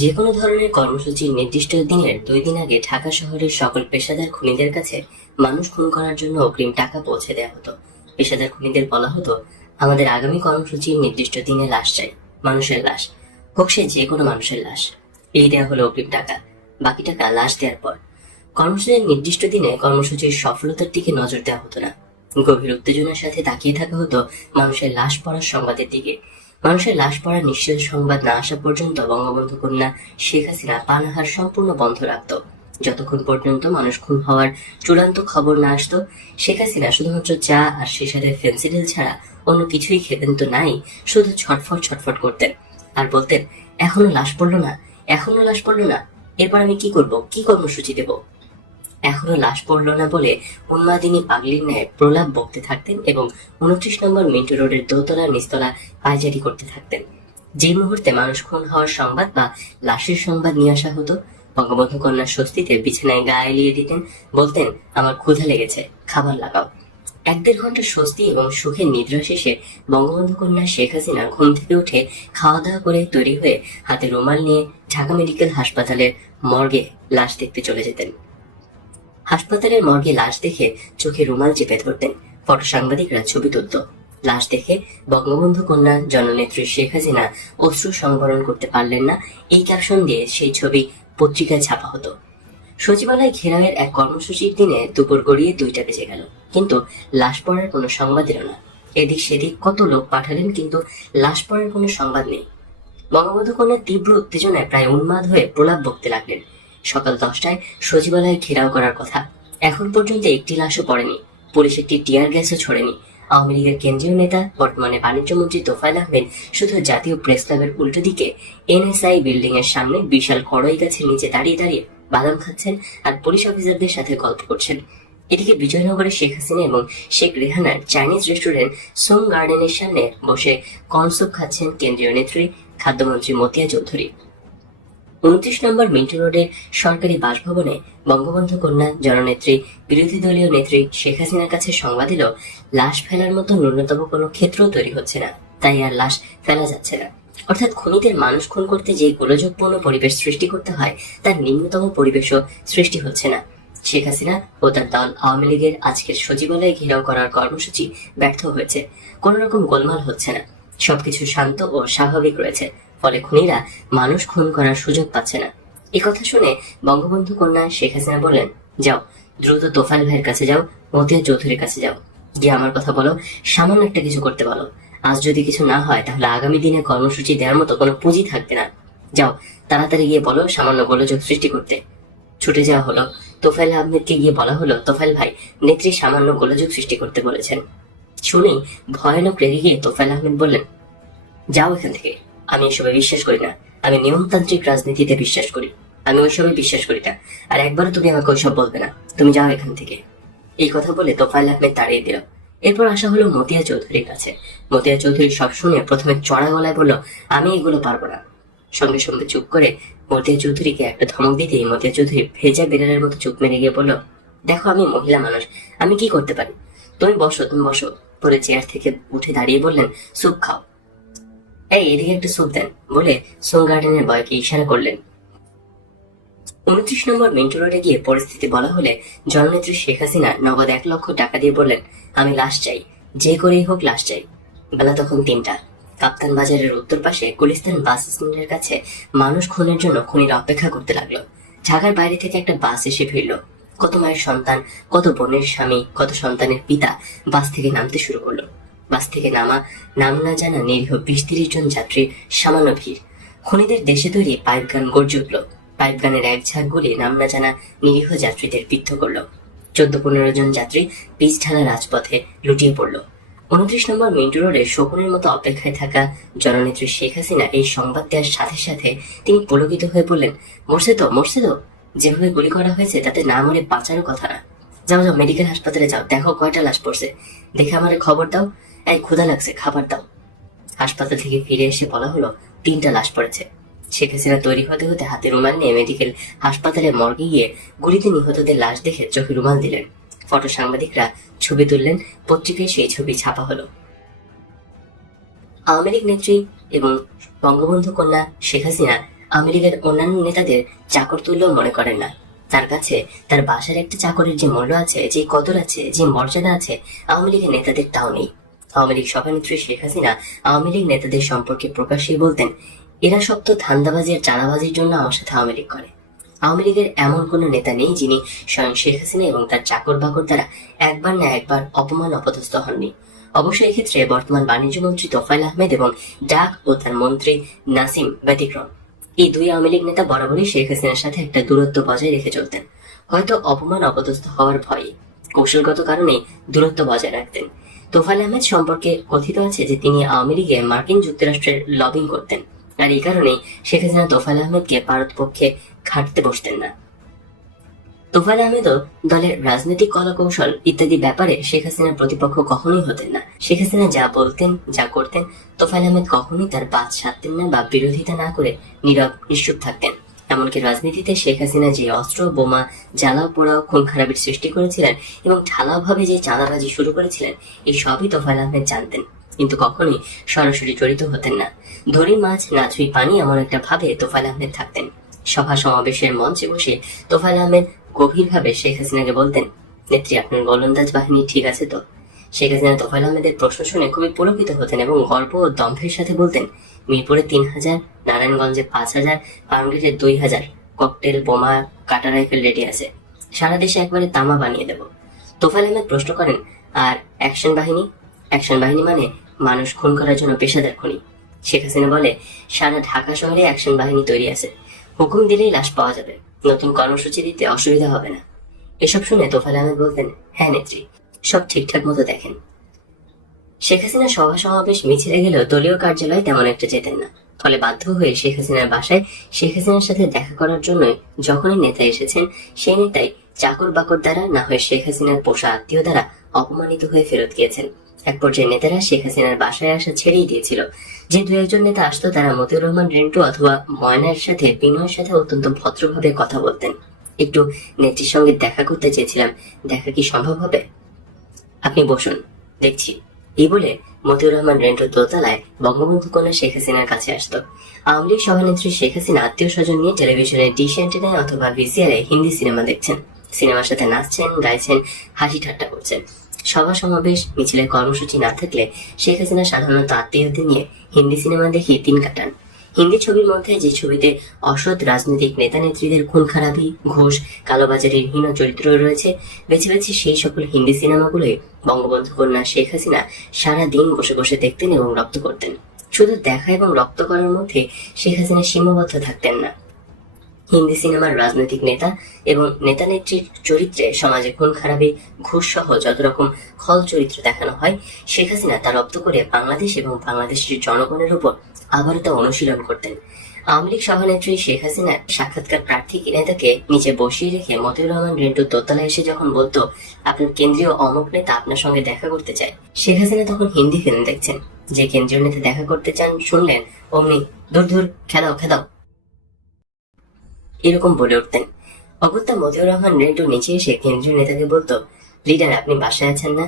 যে কোনো ধরনের কর্মসূচির নির্দিষ্ট দিনের 2 দিন আগে ঢাকা শহরের সকল পেশাদার খুনিদের কাছে মানুষ খুন করার জন্য অগ্রিম টাকা পৌঁছে দেওয়া হতো। পেশাদার খুনিদের বলা হতো, আমাদের আগামী কর্মসূচির নির্দিষ্ট দিনে লাশ চাই, মানুষের লাশ, হোক সে যে কোনো মানুষের লাশ। এই দেওয়া হলো অগ্রিম টাকা, বাকি টাকা লাশ দেওয়ার পর। কর্মসূচির নির্দিষ্ট দিনে কর্মসূচির সফলতার দিকে নজর দেওয়া হতো না, গভীর উত্তেজনার সাথে তাকিয়ে থাকা হতো মানুষের লাশ পড়ার সংবাদের দিকে। মানুষের লাশ পড়া নিশ্চিত সংবাদ না আসা পর্যন্ত বঙ্গবন্ধু কন্যা শেখ হাসিনা পানাহার সম্পূর্ণ বন্ধ রাখত। যতক্ষণ পর্যন্ত মানুষ খুন হওয়ার চূড়ান্ত খবর না আসতো, শেখ হাসিনা শুধুমাত্র চা আর সে সাথে ফেন্সিডিল ছাড়া অন্য কিছুই খেতেন তো নাই, শুধু ছটফট ছটফট করতেন আর বলতেন, এখনো লাশ পড়লো না, এখনো লাশ পড়লো না, এরপর আমি কি করব, কি কর্মসূচি দেব। এখনো লাশ পড়ল না বলে উন্মাদিনী পাগলির ন্যায় প্রলাপ বকতে থাকতেন এবং 29 নম্বর মিন্টু রোডের দোতলা নিচতলা পায়চারি করতে থাকতেন। যে মুহূর্তে মানুষ খুন হওয়ার সংবাদ বা লাশের সংবাদ নিয়ে আসা হতো, বঙ্গবন্ধু কন্যা স্বস্তিতে বিছানায় গা এলিয়ে দিতেন, বলতেন, আমার ক্ষুধা লেগেছে, খাবার লাগাও। 1-1.5 ঘন্টা স্বস্তি এবং সুখের নিদ্রা শেষে বঙ্গবন্ধু কন্যা শেখ হাসিনা ঘুম থেকে উঠে খাওয়া দাওয়া করে তৈরি হয়ে হাতে রুমাল নিয়ে ঢাকা মেডিকেল হাসপাতালের মর্গে লাশ দেখতে চলে যেতেন। হাসপাতালের মর্গে লাশ দেখে চোখে রুমাল চেপে ধরতেন, ফটো সাংবাদিকরা ছবি তুলত। লাশ দেখে বঙ্গবন্ধু কন্যা জননেত্রী শেখ হাসিনা অশ্রু সংবরণ করতে পারলেন না, এই ক্যাপশন দিয়ে সেই ছবি পত্রিকায় ছাপা হতো। সচিবালয় ঘেরাওয়ের এক কর্মসূচির দিনে দুপুর গড়িয়ে 2টা বেজে গেল, কিন্তু লাশ পড়ার কোনো সংবাদ এলো না। এদিক সেদিক কত লোক পাঠালেন, কিন্তু লাশ পড়ার কোনো সংবাদ নেই। বঙ্গবন্ধু কন্যা তীব্র উত্তেজনায় প্রায় উন্মাদ হয়ে প্রলাপ বকতে লাগলেন। সকাল 10টায় সচিবালয় ঘেরাও করার কথা, এখন পর্যন্ত একটি লাশও পড়েনি, পুলিশ একটি টিয়ার গ্যাসও ছড়েনি। আওয়ামী লীগের কেন্দ্রীয় নেতা, বর্তমানে বাণিজ্যমন্ত্রী তোফায়েল আহমেদ শুধু জাতীয় প্রেস ক্লাবের উল্টো দিকে এনএসআই বিল্ডিং এর সামনে বিশাল কড়ই গাছের নিচে দাঁড়িয়ে দাঁড়িয়ে বাদাম খাচ্ছেন আর পুলিশ অফিসারদের সাথে গল্প করছেন। এদিকে বিজয়নগরে শেখ হাসিনা এবং শেখ রেহানার চাইনিজ রেস্টুরেন্ট সোং গার্ডেনের সামনে বসে কর্নসুপ খাচ্ছেন কেন্দ্রীয় নেত্রী, খাদ্যমন্ত্রী মতিয়া চৌধুরী। 29 নম্বর মিন্টু রোডের সরকারি বাসভবনে বঙ্গবন্ধু কন্যা জননেত্রী, বিরোধী দলীয় নেত্রী শেখ হাসিনার কাছে সংবাদ এলো, লাশ ফেলার মতো ন্যূনতম কোনো ক্ষেত্র তৈরি হচ্ছে না, তাই আর লাশ ফেলা যাচ্ছে না। অর্থাৎ খুনিদের মানুষ খুন করতে যে গোলযোগপূর্ণ পরিবেশ সৃষ্টি করতে হয়, তার নিম্নতম পরিবেশও সৃষ্টি হচ্ছে না। শেখ হাসিনা ও তার দল আওয়ামী লীগের আজকের সচিবালয়ে ঘেরাও করার কর্মসূচি ব্যর্থ হয়েছে, কোন রকম গোলমাল হচ্ছে না, সবকিছু শান্ত ও স্বাভাবিক রয়েছে, ফলে খুনিরা মানুষ খুন করার সুযোগ পাচ্ছে না। এ কথা শুনে বঙ্গবন্ধু কন্যা শেখ হাসিনা বললেন, যাও দ্রুত তোফায়েল ভাইয়ের কাছে যাও, মতিয়া চৌধুরীর কাছে যাও, গিয়ে আমার কথা বলো, সামান্য একটা কিছু করতে বলো। আজ যদি কিছু না হয় তাহলে আগামী দিনে কর্মসূচি দেওয়ার মতো কোনো পুঁজি থাকবে না। যাও তাড়াতাড়ি গিয়ে বলো সামান্য গোলযোগ সৃষ্টি করতে। ছুটে যাওয়া হলো। তোফায়েল আহমেদকে গিয়ে বলা হলো, তোফায়েল ভাই, নেত্রী সামান্য গোলযোগ সৃষ্টি করতে বলেছেন। শুনেই ভয়ানক রেগে গিয়ে তোফায়েল আহমেদ বললেন, যাও এখান থেকে, আমি এসবে বিশ্বাস করি না, আমি নিয়মতান্ত্রিক রাজনীতিতে বিশ্বাস করি, আমি ওইসবে বিশ্বাস করি না, আর একবারও তুমি আমাকে ওইসব বলবে না, তুমি যাও এখান থেকে। এই কথা বলে তোফায়েল আহমেদ তাড়িয়ে দিল। এরপর আসা হলো মতিয়া চৌধুরীর কাছে। মতিয়া চৌধুরী সব শুনে প্রথমে চড়া গলায় বলল, আমি এগুলো পারবো না। সঙ্গে সঙ্গে চুপ করে মতিয়া চৌধুরীকে একটা ধমক দিতেই মতিয়া চৌধুরী ভেজা বিড়ালের মতো চুপ মেরে গিয়ে বলল, দেখো আমি মহিলা মানুষ, আমি কি করতে পারি, তুমি বসো, তুমি বসো। পরে চেয়ার থেকে উঠে দাঁড়িয়ে বললেন, স্যুপ খাও, এই এদিকে একটা স্যুপ দেন, বলে সোং গার্ডেনের বয়কে ইশারা করলেন। 29 নম্বর মিন্টু রোডে গিয়ে পরিস্থিতি বলা হলে জননেত্রী শেখ হাসিনা নগদ 1 লক্ষ টাকা দিয়ে বললেন, আমি লাশ চাই, যে করেই হোক লাশ চাই। বেলা তখন 3টা। কাপ্তান বাজারের উত্তর পাশে গুলিস্তান বাস স্ট্যান্ডের কাছে মানুষ খুনের জন্য খুনিরা অপেক্ষা করতে লাগলো। ঢাকার বাইরে থেকে একটা বাস এসে ভিড়ল। কত মায়ের সন্তান, কত বোনের স্বামী, কত সন্তানের পিতা বাস থেকে নামতে শুরু করলো। বাস থেকে নাম না জানা নিরীহ 20-30 জন যাত্রীর সামান্য ভিড়। খুনিদের দেশে তৈরি পাইপ গান গর্জে উঠল। পাইপ গানের এক ঝাঁক গুলি নাম না জানা নিরীহ যাত্রীদের বিদ্ধ করল। 14-15 জন যাত্রী পিচ ঢালা রাজপথে লুটিয়ে পড়ল। 29 নম্বর মিন্টু রোডে শকুনের মতো অপেক্ষায় থাকা জননেত্রী শেখ হাসিনা এই সংবাদ দেওয়ার সাথে সাথে তিনি পুলকিত হয়ে বললেন, মরছে তো, মরছে তো, যেভাবে গুলি করা হয়েছে তাতে না মরে বাঁচারও কথা না। যাও যাও মেডিকেল হাসপাতালে যাও, দেখো কয়টা লাশ পড়ছে, দেখে আমারে খবর দাও, এই ক্ষুধা লাগছে, খাবার দাও। হাসপাতাল থেকে ফিরে এসে বলা হলো, 3টা লাশ পড়েছে। শেখ হাসিনা তৈরি হতে হতে হাতে রুমাল নিয়ে মেডিকেল হাসপাতালে মর্গে গিয়ে গুলিতে নিহতদের লাশ দেখে চোখে রুমাল দিলেন। ফটো সাংবাদিকরা ছবি তুললেন, পত্রিকায় সেই ছবি ছাপা হলো। আওয়ামী লীগ নেত্রী এবং বঙ্গবন্ধু কন্যা শেখ হাসিনা আওয়ামী লীগের অন্যান্য নেতাদের চাকর তুল্য মনে করেন না। তার কাছে তার বাসার একটা চাকরের যে মূল্য আছে, যে কদর আছে, যে মর্যাদা আছে, আওয়ামী লীগের নেতাদের তাও নেই। আওয়ামী লীগ সভানেত্রী শেখ হাসিনা আওয়ামী লীগ নেতাদের সম্পর্কে প্রকাশ্যেই বলতেন, এরা সব তো ধান্দাবাজি আর চাঁদাবাজির জন্য আমার সাথে আওয়ামী লীগ করে। আওয়ামী লীগের এমন কোনো নেতা নেই যিনি স্বয়ং শেখ হাসিনা এবং তার চাকর বাকর দ্বারা একবার না একবার অপমান অপদস্থ হননি। অবশ্য এক্ষেত্রে বর্তমান বাণিজ্য মন্ত্রী তোফায়েল আহমেদ এবং ডাক ও তার মন্ত্রী নাসিম ব্যতিক্রম। এই দুই আওয়ামী লীগ নেতা বরাবরই শেখ হাসিনার সাথে একটা দূরত্ব বজায় রেখে চলতেন। হয়তো অপমান অপদস্থ হওয়ার ভয়ে, কৌশলগত কারণে দূরত্ব বজায় রাখতেন। তোফায়েল আহমেদ সম্পর্কে কথিত আছে যে তিনি আওয়ামী লীগে মার্কিন যুক্তরাষ্ট্রের লবিং করতেন, আর এই কারণেই শেখ হাসিনা তোফায়েল আহমেদকে ভারত পক্ষে খাটতে বসতেন না। তোফায়েল আহমেদও দলের রাজনৈতিক কলাকৌশল ইত্যাদি ব্যাপারে শেখ হাসিনার প্রতিপক্ষ কখনোই হতেন না। শেখ হাসিনা যা বলতেন, যা করতেন, তোফায়েল আহমেদ কখনোই তার বাদ সাধতেন না বা বিরোধিতা না করে নীরব নিশ্চুপ থাকতেন। এমনকি রাজনীতিতে শেখ হাসিনা যে অস্ত্র, বোমা, জ্বালাও পোড়াও, খুন খারাপের সৃষ্টি করেছিলেন এবং ঢালাওভাবে যে চাঁদাবাজি শুরু করেছিলেন, এই সবই তোফায়েল আহমেদ জানতেন, কিন্তু কখনোই সরাসরি জড়িত হতেন না। ধরি মাছ না ছুঁই পানি এমন একটা ভাবে তোফায়েল আহমেদ থাকতেন। সভা সমাবেশের মঞ্চে বসে তোফায়েল আহমেদ গভীরভাবে শেখ হাসিনাকে বলতেন, নেত্রী, আপনার গোলন্দাজ বাহিনী ঠিক আছে তো? শেখ হাসিনা তোফায়েল আহমেদের প্রশ্ন শুনে খুবই পুলকিত হতেন এবং গর্ব ও দম্ভের সাথে বলতেন, মিরপুরে 3000, নারায়ণগঞ্জে 5000, পাউন্ডেটে 2000 ককটেল, বোমা, কাটা রাইফেল রেডি আছে, সারা দেশে একবারে তামা বানিয়ে দেব। তোফায়েল আহমেদ প্রশ্ন করেন, আর অ্যাকশন বাহিনী? অ্যাকশন বাহিনী মানে মানুষ খুন করার জন্য পেশাদার খুনি। শেখ হাসিনা বলে, সারা ঢাকা শহরে অ্যাকশন বাহিনী তৈরি আছে, হুকুম দিলেই লাশ পাওয়া যাবে, নতুন কর্মসূচি দিতে অসুবিধা হবে না। এসব শুনে তোফায়েল আহমেদ বলতেন, হ্যাঁ নেত্রী, সব ঠিকঠাক মতো দেখেন। শেখ হাসিনা সভা সমাবেশ মিছিলে গেলেও দলীয় কার্যালয়ে তেমন একটা যেতেন না। ফলে বাধ্য হয়ে শেখ হাসিনার বাসায় শেখ হাসিনার সাথে দেখা করার জন্যই যখনই নেতা এসেছেন, সেই নেতাই চাকর বাকর দ্বারা না হয় শেখ হাসিনার পোষা আত্মীয় দ্বারা অপমানিত হয়ে ফেরত গিয়েছেন। এক পর্যায়ে নেতারা শেখ হাসিনার বাসায় আসা ছেড়েই দিয়েছিল। যে দু একজন নেতা আসতো তারা মতিউর রহমান রেন্টু অথবা ময়নার সাথে, বিনয়ের সাথে অত্যন্ত ভদ্রভাবে কথা বলতেন। একটু নেত্রীর সঙ্গে দেখা করতে চেয়েছিলাম, দেখা কি সম্ভব হবে? আপনি বসুন, দেখছি। এই বলে মতিউর রহমান রেন্টু দোতলায় বঙ্গবন্ধু কন্যা শেখ হাসিনার কাছে আসতো। আওয়ামী লীগ সভানেত্রী শেখ হাসিনা আত্মীয় স্বজন নিয়ে টেলিভিশনে ডিশ অ্যান্টেনায় অথবা ভিসিআরে হিন্দি সিনেমা দেখছেন, সিনেমার সাথে নাচছেন, গাইছেন, হাসি ঠাট্টা করছেন। সভা সমাবেশ মিছিলের কর্মসূচি না থাকলে শেখ হাসিনা সাধারণত আত্মীয়দের নিয়ে হিন্দি সিনেমা দেখে দিন কাটান। হিন্দি ছবির মধ্যে যে ছবিতে অসৎ রাজনৈতিক নেতা নেত্রীদের খুন খারাপি, ঘুষ, কালোবাজারির হীন চরিত্র রয়েছে, বেছে বেছে সেই সকল হিন্দি সিনেমাগুলোই বঙ্গবন্ধু কন্যা শেখ হাসিনা সারা দিন বসে বসে দেখতেন এবং রপ্ত করতেন। শুধু দেখা এবং রপ্ত করার মধ্যে শেখ হাসিনা সীমাবদ্ধ থাকতেন না। হিন্দি সিনেমার রাজনৈতিক নেতা এবং নেতা নেত্রীর চরিত্রে সমাজে খুন খারাপি, ঘুষ সহ যত রকম খল চরিত্র দেখানো হয়, শেখ হাসিনা তা রপ্ত করে বাংলাদেশ এবং বাংলাদেশের জনগণের উপর আবারও তা অনুশীলন করতেন। আওয়ামী লীগ সভানেত্রী শেখ হাসিনার সাক্ষাৎকার প্রার্থী নেতাকে নিচে বসিয়ে রেখে মতিউর রহমান রেন্টু দোতলায় এসে যখন বলতো, আপনার কেন্দ্রীয় অমুক নেতা আপনার সঙ্গে দেখা করতে চায়, শেখ হাসিনা তখন হিন্দি ফিল্ম দেখছেন। যে কেন্দ্রীয় নেতা দেখা করতে চান শুনলেন, অমনি দূর দূর খেদাও খেদাও এরকম বলে উঠতেন। অগত্যা মতিউর রহমান রেন্টু নিচে এসে কেন্দ্রীয় নেতাকে বলতো, লিডার, আপনি বাসায় আছেন না?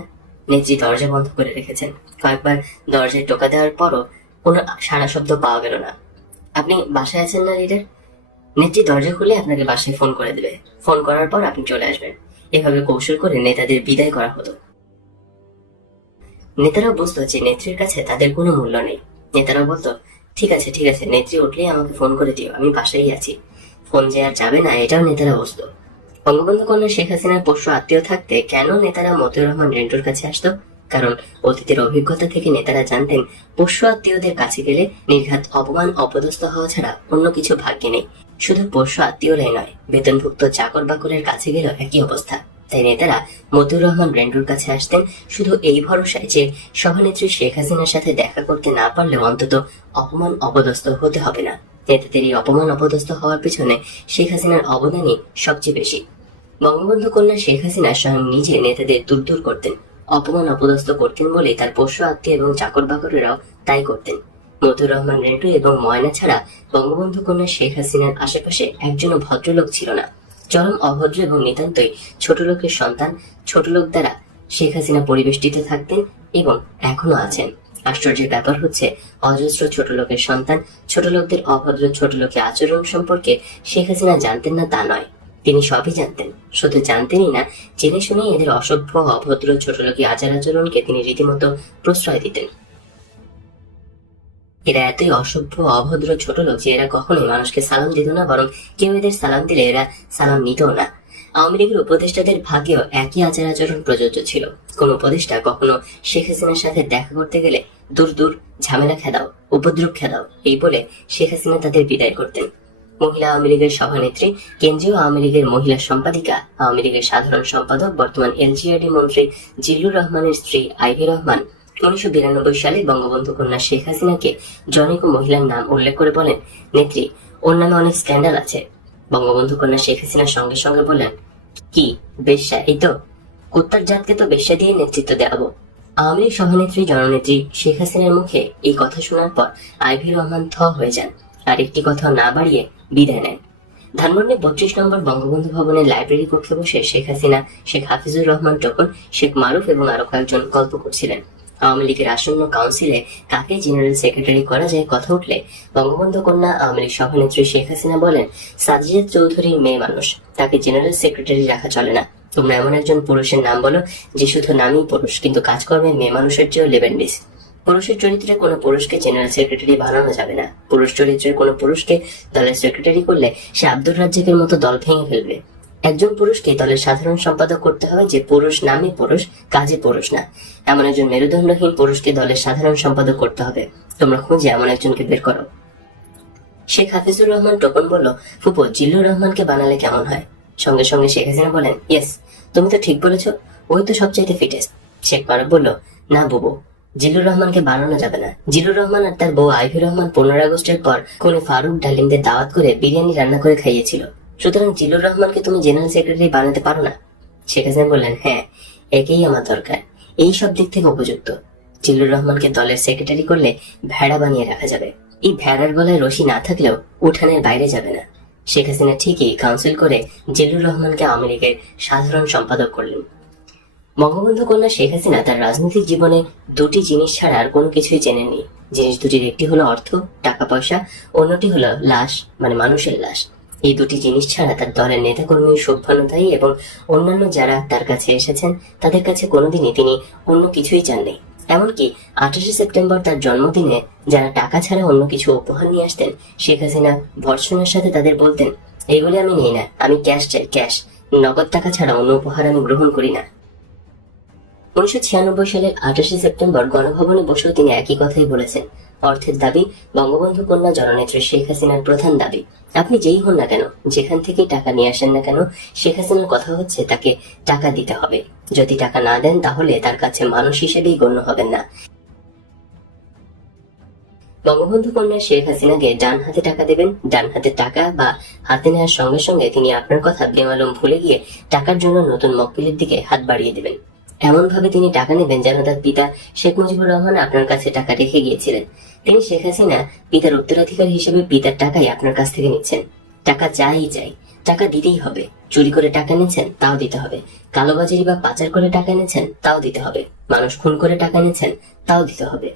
নেত্রী দরজা বন্ধ করে রেখেছেন। কয়েকবার দরজায় টোকা দেওয়ার পরও কোনো সারা শব্দ পাওয়া গেল না। আপনি বাসায় আছেন না লিডার? নেত্রী দরজা খুলে আপনাকে বাসায় ফোন করে দেবে, ফোন করার পর আপনি চলে আসবেন। এভাবে কৌশল করে নেতাদের বিদায় করা হতো। নেতারাও বুঝতো যে নেত্রীর কাছে তাদের কোনো মূল্য নেই। নেতারাও বলতো, ঠিক আছে ঠিক আছে, নেত্রী উঠলেই আমাকে ফোন করে দিও, আমি বাসায় আছি। ফোন যে আর যাবে না এটাও নেতারা বুঝতো। বঙ্গবন্ধু কন্যা শেখ হাসিনার পোষ্য আত্মীয় থাকতে কেন নেতারা মতিউর রহমান রেন্টুর কাছে আসতো? কারণ অতীতের অভিজ্ঞতা থেকে নেতারা জানতেন, পোষ্য আত্মীয়দের কাছে গেলে নির্ঘাত অপমান অপদস্থ হওয়া ছাড়া অন্য কিছু ভাগ্যে নেই। শুধু পোষ্য আত্মীয়রাই নয়, বেতনভুক্ত চাকর বাকরের কাছে গেলেও একই অবস্থা। তাই নেতারা মতিউর রহমান রেন্টুর কাছে আসতেন শুধু এই ভরসায় যে সভানেত্রী শেখ হাসিনার সাথে দেখা করতে না পারলেও অন্তত অপমান অপদস্থ হতে হবে না। নেতাদের এই অপমান অপদস্থ হওয়ার পিছনে শেখ হাসিনার অবদানই সবচেয়ে বেশি। বঙ্গবন্ধু কন্যা শেখ হাসিনা স্বয়ং নিজে নেতাদের দূর করতেন, অপমান অপদস্থ করতেন বলে তার পোষ্য আত্মীয় এবং চাকর বাকরেরাও তাই করতেন। মতিউর রহমান রেন্টু এবং ময়না ছাড়া বঙ্গবন্ধু কন্যা শেখ হাসিনার আশেপাশে একজনও ভদ্রলোক ছিল না। চরম অভদ্র এবং নিতান্তই ছোট লোকের সন্তান, ছোট লোক দ্বারা শেখ হাসিনা পরিবেষ্টিত থাকতেন এবং এখনো আছেন। আশ্চর্যের ব্যাপার হচ্ছে অজস্র ছোট লোকের সন্তান ছোট লোকদের অভদ্র ছোট লোকের আচরণ সম্পর্কে শেখ হাসিনা জানতেন না তা নয়, তিনি সবই জানতেন। শুধু জানতেনই না, জেনে শুনেই এদের অসভ্য অভদ্র ছোট লোকের আচার আচরণকে তিনি রীতিমতো প্রশ্রয় দিতেন। এরা এতই অসভ্য অভদ্র ছোট লোক যে এরা কখনোই মানুষকে সালাম দিত না, বরং কেউ এদের সালাম দিলে এরা সালাম নিত না। আওয়ামী লীগের উপদেষ্টাদের ভাগ্যেও একই আচার আচরণ প্রযোজ্য ছিল। কোন উপদেষ্টা কখনো শেখ হাসিনার সাথে দেখা করতে গেলে দূর দূর, ঝামেলা খেদাও, উপদ্রব খেদাও এই বলে শেখ হাসিনা তাদের বিদায় করতেন। মহিলা আওয়ামী লীগের সভানেত্রী, কেন্দ্রীয় আওয়ামী লীগের মহিলা সম্পাদিকা, আওয়ামী লীগের সাধারণ সম্পাদক, বর্তমান এলজিআরডি মন্ত্রী জিল্লুর রহমানের স্ত্রী আইভি রহমান 1992 সালে বঙ্গবন্ধু কন্যা শেখ হাসিনাকে জনৈক মহিলার নাম উল্লেখ করে বলেন, নেত্রী, ওর নামে অনেক স্ক্যান্ডাল আছে। বঙ্গবন্ধু কন্যা শেখ হাসিনা সঙ্গে সঙ্গে বললেন, কি বেশ্যা? এই তো কুত্তার জাতকে তো বেশ্যা দিয়ে নেতৃত্ব দেওয়াবো। আওয়ামী লীগ সভানেত্রী জননেত্রী শেখ হাসিনার মুখে এই কথা শোনার পর আইভি রহমান থ হয়ে যান, আর একটি কথা না বাড়িয়ে বিদায় নেন। ধানমন্ডি 32 নম্বর বঙ্গবন্ধু ভবনের লাইব্রেরি কক্ষে বসে শেখ হাসিনা, শেখ হাফিজুর রহমান টোকন, শেখ মারুফ এবং আরো কয়েকজন গল্প করছিলেন। আওয়ামী লীগের আসন্ন কাউন্সিলে কাকে জেনারেল সেক্রেটারি করা যায় কথা উঠলে বঙ্গবন্ধু কন্যা আওয়ামী লীগ সভানেত্রী শেখ হাসিনা বলেন, সাজিদ চৌধুরী মেয়ে মানুষ, তাকে জেনারেল সেক্রেটারি রাখা চলে না। তোমরা এমন একজন পুরুষের নাম বলো যে শুধু নামই পুরুষ, কিন্তু কাজকর্মে মেয়ে মানুষের চেয়েও লেভেল বেশ। পুরুষের চরিত্রে কোনো পুরুষকে জেনারেল সেক্রেটারি বানানো যাবে না। পুরুষ চরিত্রের কোনো পুরুষকে দলের সেক্রেটারি করলে সে আব্দুর রাজ্জাকের মতো দল ভেঙে ফেলবে। একজন পুরুষকে দলের সাধারণ সম্পাদক করতে হবে যে পুরুষ নামে পুরুষ, কাজে পুরুষ না। এমন একজন মেরুদণ্ডহীন পুরুষকে দলের সাধারণ সম্পাদক করতে হবে। তোমরা খুঁজে এমন একজনকে বের করো। শেখ হাফিজুর রহমান টোকন বলল, ফুপু, জিল্লুর রহমানকে বানালে কেমন হয়? সঙ্গে সঙ্গে শেখ হাসিনা বলেন, ইয়েস, তুমি তো ঠিক বলেছ, ওই তো সবচাইতে ফিটেস্ট। শেখ মারুফ বলল, না বুবু, জিল্লুর রহমানকে বানানো যাবে না। জিল্লুর রহমান আর তার বউ আইভি রহমান 15 আগস্টের পর কোন ফারুক ডালিমদের দাওয়াত করে বিরিয়ানি রান্না করে খাইয়েছিল। সুতরাং জিল্লুর রহমানকে তুমি জেনারেল সেক্রেটারি বানাতে পারো না। শেখ হাসিনা বললেন, হ্যাঁ, একেই আমার দরকার, এই সব দিক থেকে উপযুক্ত। জিল্লুর রহমানকে দলের সেক্রেটারি করলে ভেড়া বানিয়ে রাখা যাবে। এই ভেড়ার গলায় রশি না থাকলেও উঠানের বাইরে যাবে না। শেখ হাসিনা ঠিকই কাউন্সিল করে জিল্লুর রহমানকে আওয়ামী লীগের সাধারণ সম্পাদক করলেন। বঙ্গবন্ধু কন্যা শেখ হাসিনা তার রাজনৈতিক জীবনে দুটি জিনিস ছাড়া আর কোনো কিছুই চেনেননি। জিনিস দুটির একটি হলো অর্থ, টাকা পয়সা, অন্যটি হলো লাশ, মানে মানুষের লাশ। এই দুটি জিনিস ছাড়া তার দলের নেতাকর্মী, সভ্যানুযায়ী এবং অন্যান্য যারা তার কাছে এসেছেন তাদের কাছে কোনোদিনই তিনি অন্য কিছুই চাননি। এমনকি 28শে সেপ্টেম্বর তার জন্মদিনে যারা টাকা ছাড়া অন্য কিছু উপহার নিয়ে আসতেন, শেখ হাসিনা ভর্ৎসনার সাথে তাদের বলতেন, এইগুলি আমি নিই না, আমি ক্যাশ চাই, ক্যাশ, নগদ টাকা ছাড়া অন্য উপহার আমি গ্রহণ করি না। 1996 সালের 28শে সেপ্টেম্বর গণভবনে বসেও তিনি একই কথাই বলেছেন। অর্থের দাবি বঙ্গবন্ধু কন্যা জননেত্রী শেখ হাসিনার প্রধান দাবি। আপনি যেই হন না কেন, যেখান থেকে টাকা নিয়ে আসেন না কেন, শেখ হাসিনার কথা হচ্ছে তাকে টাকা দিতে হবে। যদি টাকা না দেন তাহলে তার কাছে মানুষ হিসেবেই গণ্য হবেন না। বঙ্গবন্ধু কন্যা শেখ হাসিনাকে ডান হাতে টাকা দেবেন, ডান হাতে টাকা বা হাতে নেওয়ার সঙ্গে সঙ্গে তিনি আপনার কথা বেমালুম ভুলে গিয়ে টাকার জন্য নতুন মক্কেলের দিকে হাত বাড়িয়ে দেবেন। এমন ভাবে তিনি টাকা নেবেন যেন তার পিতা শেখ মুজিবুর রহমান আপনার কাছে টাকা রেখে গিয়েছিলেন। তিনি শেখ হাসিনা পিতার উত্তরাধিকারী হিসেবে পিতার টাকাই আপনার কাছ থেকে নিচ্ছেন। টাকা চাই, টাকা দিতেই হবে। চুরি করে টাকা নিচ্ছেন, তাও দিতে হবে। কালোবাজারি বা পাচার করে টাকা নিচ্ছেন, তাও দিতে হবে। মানুষ খুন করে টাকা নিচ্ছেন, তাও দিতে হবে।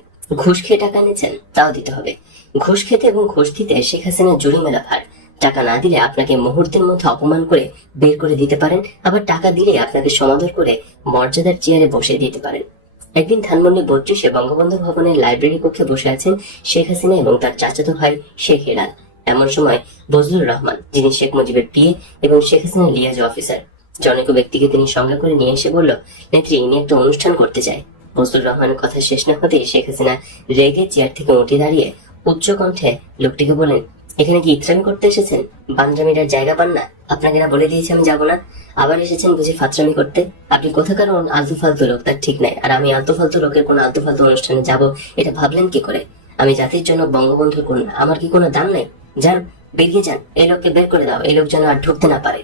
ঘুষ খেয়ে টাকা নিচ্ছেন, তাও দিতে হবে। ঘুষ খেতে এবং ঘুষ দিতে শেখ হাসিনা জরিমানা ভার। টাকা না দিলে আপনাকে মুহূর্তের মধ্যে অপমান করে বের করে দিতে পারেন, আবার টাকা দিলে আপনাকে সমাদর করে মর্যাদার চেয়ারে বসে দিতে পারেন। একদিন ধানমন্ডি 32-এ বঙ্গবন্ধু ভবনের লাইব্রেরি কক্ষে বসে আছেন শেখ হাসিনা এবং তার চাচাতো ভাই শেখ হেলাল। এমন সময় বজলুর রহমান, যিনি শেখ মুজিবের পিএ এবং শেখ হাসিনার লিয়াজ অফিসার, জনৈক ব্যক্তিকে তিনি সঙ্গে করে নিয়ে এসে বলল, নেত্রী, ইনি একটা অনুষ্ঠান করতে চায়। বজলুর রহমানের কথা শেষ না হতেই শেখ হাসিনা রেগে চেয়ার থেকে উঠে দাঁড়িয়ে উচ্চ কণ্ঠে লোকটিকে বলেন, এখানে কি ইত্রামি করতে এসেছেন? বান্দ্রামিটার জায়গা পান না? আপনাকে না বলে দিয়েছি আমি যাবো না, আবার এসেছেন বুঝি ফাত্রামি করতে? আপনি কোথাকার আলতু ফালতু লোক তার ঠিক নাই, আর আমি আলতু ফালতু লোকের কোন আলতু ফালতু অনুষ্ঠানে যাব এটা ভাবলেন কি করে? আমি জাতির জন্য বঙ্গবন্ধুর কন্যা, আমার কি কোনো দাম নাই? যান, বেরিয়ে যান, এই লোককে বের করে দাও, এই লোক যেন আর ঢুকতে না পারে।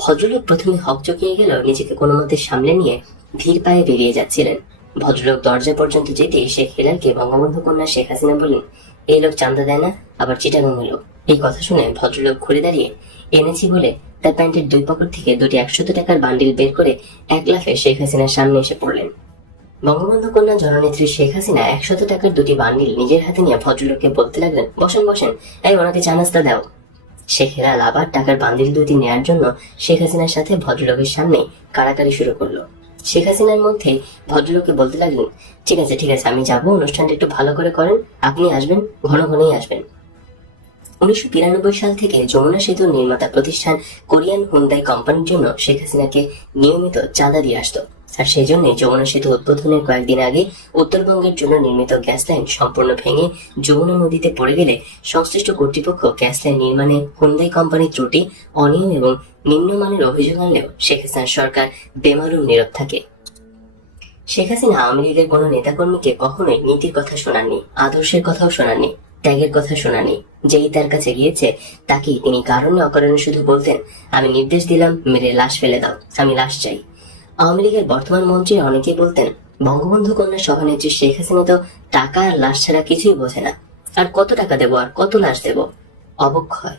ভদ্রলোক প্রথমে হকচকিয়ে গেল, নিজেকে কোনো মতে সামলে নিয়ে ধীর পায়ে বেরিয়ে যাচ্ছিলেন। ভদ্রলোক দরজা পর্যন্ত যেতে শেখ হেলালকে বঙ্গবন্ধু কন্যা শেখ হাসিনা বললেন, এই লোক চাঁদা দেয় না, আবার চিটাগাং লোক। এই কথা শুনে ভদ্রলোক ঘুরে দাঁড়িয়ে এনেছি বলে তার প্যান্টের দুই পকেট থেকে দুটি 100 টাকার বান্ডিল বের করে এক লাফে শেখ হাসিনার সামনে এসে পড়লেন। বঙ্গবন্ধু কন্যা জননেত্রী শেখ হাসিনা 100 টাকার দুটি বান্ডিল নিজের হাতে নিয়ে ভদ্রলোককে বলতে লাগলেন, বসেন বসেন, এই ওনাকে চা নাস্তা দাও। শেখ হেলাল আবার টাকার বান্ডিল দুটি নেয়ার জন্য শেখ হাসিনার সাথে ভদ্রলোকের সামনে কাড়াকাড়ি শুরু করলো। শেখ হাসিনার মধ্যে ভদ্রলোককে বলতে লাগলেন, ঠিক আছে ঠিক আছে, আমি যাবো, অনুষ্ঠানটা একটু ভালো করে করেন, আপনি আসবেন, ঘন ঘনই আসবেন। 1992 সাল থেকে যমুনা সেতু নির্মাতা প্রতিষ্ঠান কোরিয়ান হুন্দাই কোম্পানির জন্য শেখ হাসিনাকে নিয়মিত চাঁদা দিয়ে আসতো। আর সেই জন্যই যমুনা সেতু উদ্বোধনের কয়েকদিন আগে উত্তরবঙ্গের জন্য নির্মিত গ্যাস লাইন সম্পূর্ণ ভেঙে যমুনা নদীতে পড়ে গেলে সংশ্লিষ্ট কর্তৃপক্ষ গ্যাস লাইন নির্মাণে হুন্দাই কোম্পানির ত্রুটি, অনিয়ম এবং নিম্নমানের অভিযোগ আনলেও শেখ হাসিনার সরকার বেমালুম নীরব থাকে। শেখ হাসিনা আওয়ামী লীগের কোনো নেতাকর্মীকে কখনোই নীতির কথা শোনাননি, আদর্শের কথাও শোনাননি, ত্যাগের কথা শোনাননি। যেই তার কাছে গিয়েছে তাকেই তিনি কারণে অকারণে শুধু বলতেন, আমি নির্দেশ দিলাম, মেরে লাশ ফেলে দাও, আমি লাশ চাই। আওয়ামী লীগের বর্তমান মন্ত্রী অনেকেই বলতেন, বঙ্গবন্ধু কন্যা সভানেত্রী শেখ হাসিনা তো টাকা আর লাশ ছাড়া কিছুই বোঝে না, আর কত টাকা দেবো, আর কত লাশ দেব। অবক্ষয়,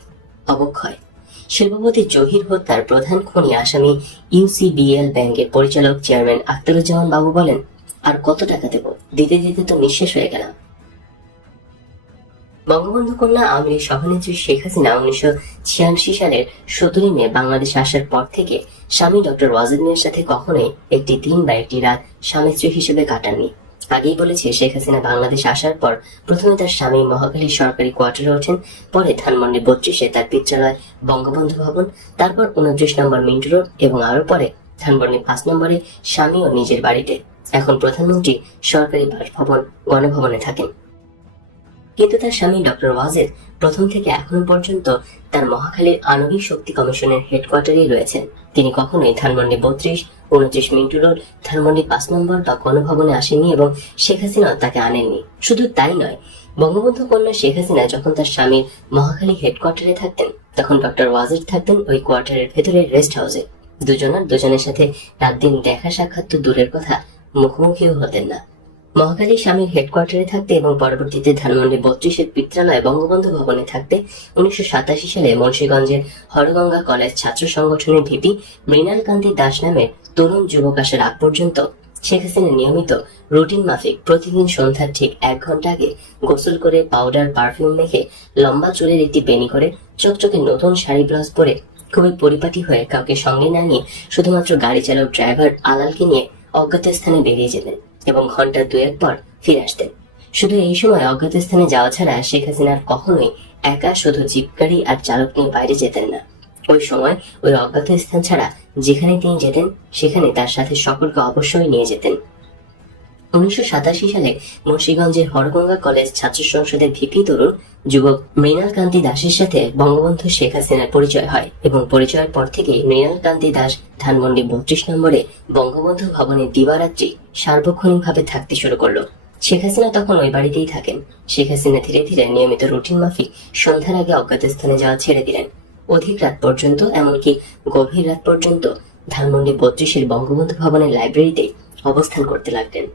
অবক্ষয়। শিল্পপতি জহির হত্যার প্রধান খুনি আসামি ইউসিবিএল ব্যাংকের পরিচালক চেয়ারম্যান আখতারুজ্জামান বাবু বলেন, আর কত টাকা দেব, দিতে দিতে তো নিঃশেষ হয়ে গেলাম। বঙ্গবন্ধু কন্যা আওয়ামী লীগ সভানেত্রী শেখ হাসিনা 1986 সালের 17 মে বাংলাদেশে আসার পর থেকে স্বামী ডক্টর ওয়াজেদ মিয়ার সাথে কখনোই একটি দিন বা একটি রাত স্বামী স্ত্রী হিসেবে কাটাননি। আগেই বলেছে, শেখ হাসিনা বাংলাদেশে আসার পর প্রথমে তার স্বামী মহাখালীর সরকারি কোয়ার্টারে ওঠেন, পরে ধানমন্ডি 32-এ তার পিত্রালয় বঙ্গবন্ধু ভবন, তারপর 29 নম্বর মিন্টু রোড এবং আরো পরে ধানমন্ডি 5 নম্বরে স্বামী ও নিজের বাড়িতে। এখন প্রধানমন্ত্রী সরকারি বাসভবন গণভবনে থাকেন। কিন্তু তার স্বামী ডক্টর ওয়াজেদ প্রথম থেকে এখনো পর্যন্ত তার মহাখালীর আণবিক শক্তি কমিশনের হেডকোয়ার্টারেই রয়েছেন। তিনি কখনোই ধানমন্ডি 32, 29 মিন্টু রোড, ধানমন্ডি 5 নম্বর বা গণভবনে আসেননি এবং শেখ হাসিনা তাকে আনেননি। শুধু তাই নয়, বঙ্গবন্ধু কন্যা শেখ হাসিনা যখন তার স্বামীর মহাখালী হেডকোয়ার্টারে থাকতেন, তখন ডক্টর ওয়াজেদ থাকতেন ওই কোয়ার্টারের ভেতরের রেস্ট হাউসে। দুজনের সাথে রাত দিন দেখা সাক্ষাৎ তো দূরের কথা, মুখোমুখিও হতেন না। মহাখালী স্বামীর হেডকোয়ার্টারে থাকতে এবং পরবর্তীতে ধানমন্ডি 32-এর পিত্রালয় বঙ্গবন্ধু ভবনে থাকতে 1987 সালে মুন্সিগঞ্জের হরগঙ্গা কলেজ ছাত্র সংগঠনের ভিপি মৃণাল কান্তি দাস নামের তরুণ যুবক আসার আগ পর্যন্ত শেখ হাসিনা নিয়মিত রুটিন মাফিক প্রতিদিন সন্ধ্যার ঠিক 1 ঘন্টা আগে গোসল করে পাউডার পারফিউম মেখে লম্বা চুলের একটি বেনি করে চকচকে নতুন শাড়ি ব্লাউজ পরে খুবই পরিপাটি হয়ে কাউকে সঙ্গে না নিয়ে শুধুমাত্র গাড়ি চালক ড্রাইভার আলালকে নিয়ে অজ্ঞাত স্থানে বেরিয়ে যেতেন এবং ঘন্টা 2-1 পর ফিরে আসতেন। শুধু এই সময় অজ্ঞাত স্থানে যাওয়া ছাড়া শেখ হাসিনার কখনোই একা শুধু জিপ গাড়ি আর চালক নিয়ে বাইরে যেতেন না। ওই সময় ওই অজ্ঞাত স্থান ছাড়া যেখানে তিনি যেতেন সেখানে তার সাথে সকলকে অবশ্যই নিয়ে যেতেন। 1987 সালে মুন্সিগঞ্জের হরগঙ্গা কলেজ ছাত্র সংসদের ভিপি তরুণ যুবক মৃণাল কান্তি দাসের সাথে বঙ্গবন্ধু শেখ হাসিনার পরিচয় হয় এবং পরিচয়ের পর থেকে মৃণাল কান্তি দাস ধানমন্ডি 32 নম্বরে বঙ্গবন্ধু ভবনে দিবারাত্রি সার্বক্ষণিকভাবে থাকতে শুরু করলো। শেখ হাসিনা তখন ওই বাড়িতেই থাকেন। শেখ হাসিনা ধীরে ধীরে নিয়মিত রুটিন মাফিক সন্ধ্যার আগে অজ্ঞাত স্থানে যাওয়া ছেড়ে দিলেন। অধিক রাত পর্যন্ত, এমনকি গভীর রাত পর্যন্ত ধানমন্ডি 32-এর বঙ্গবন্ধু ভবনের লাইব্রেরিতে অবস্থান করতে লাগলেন।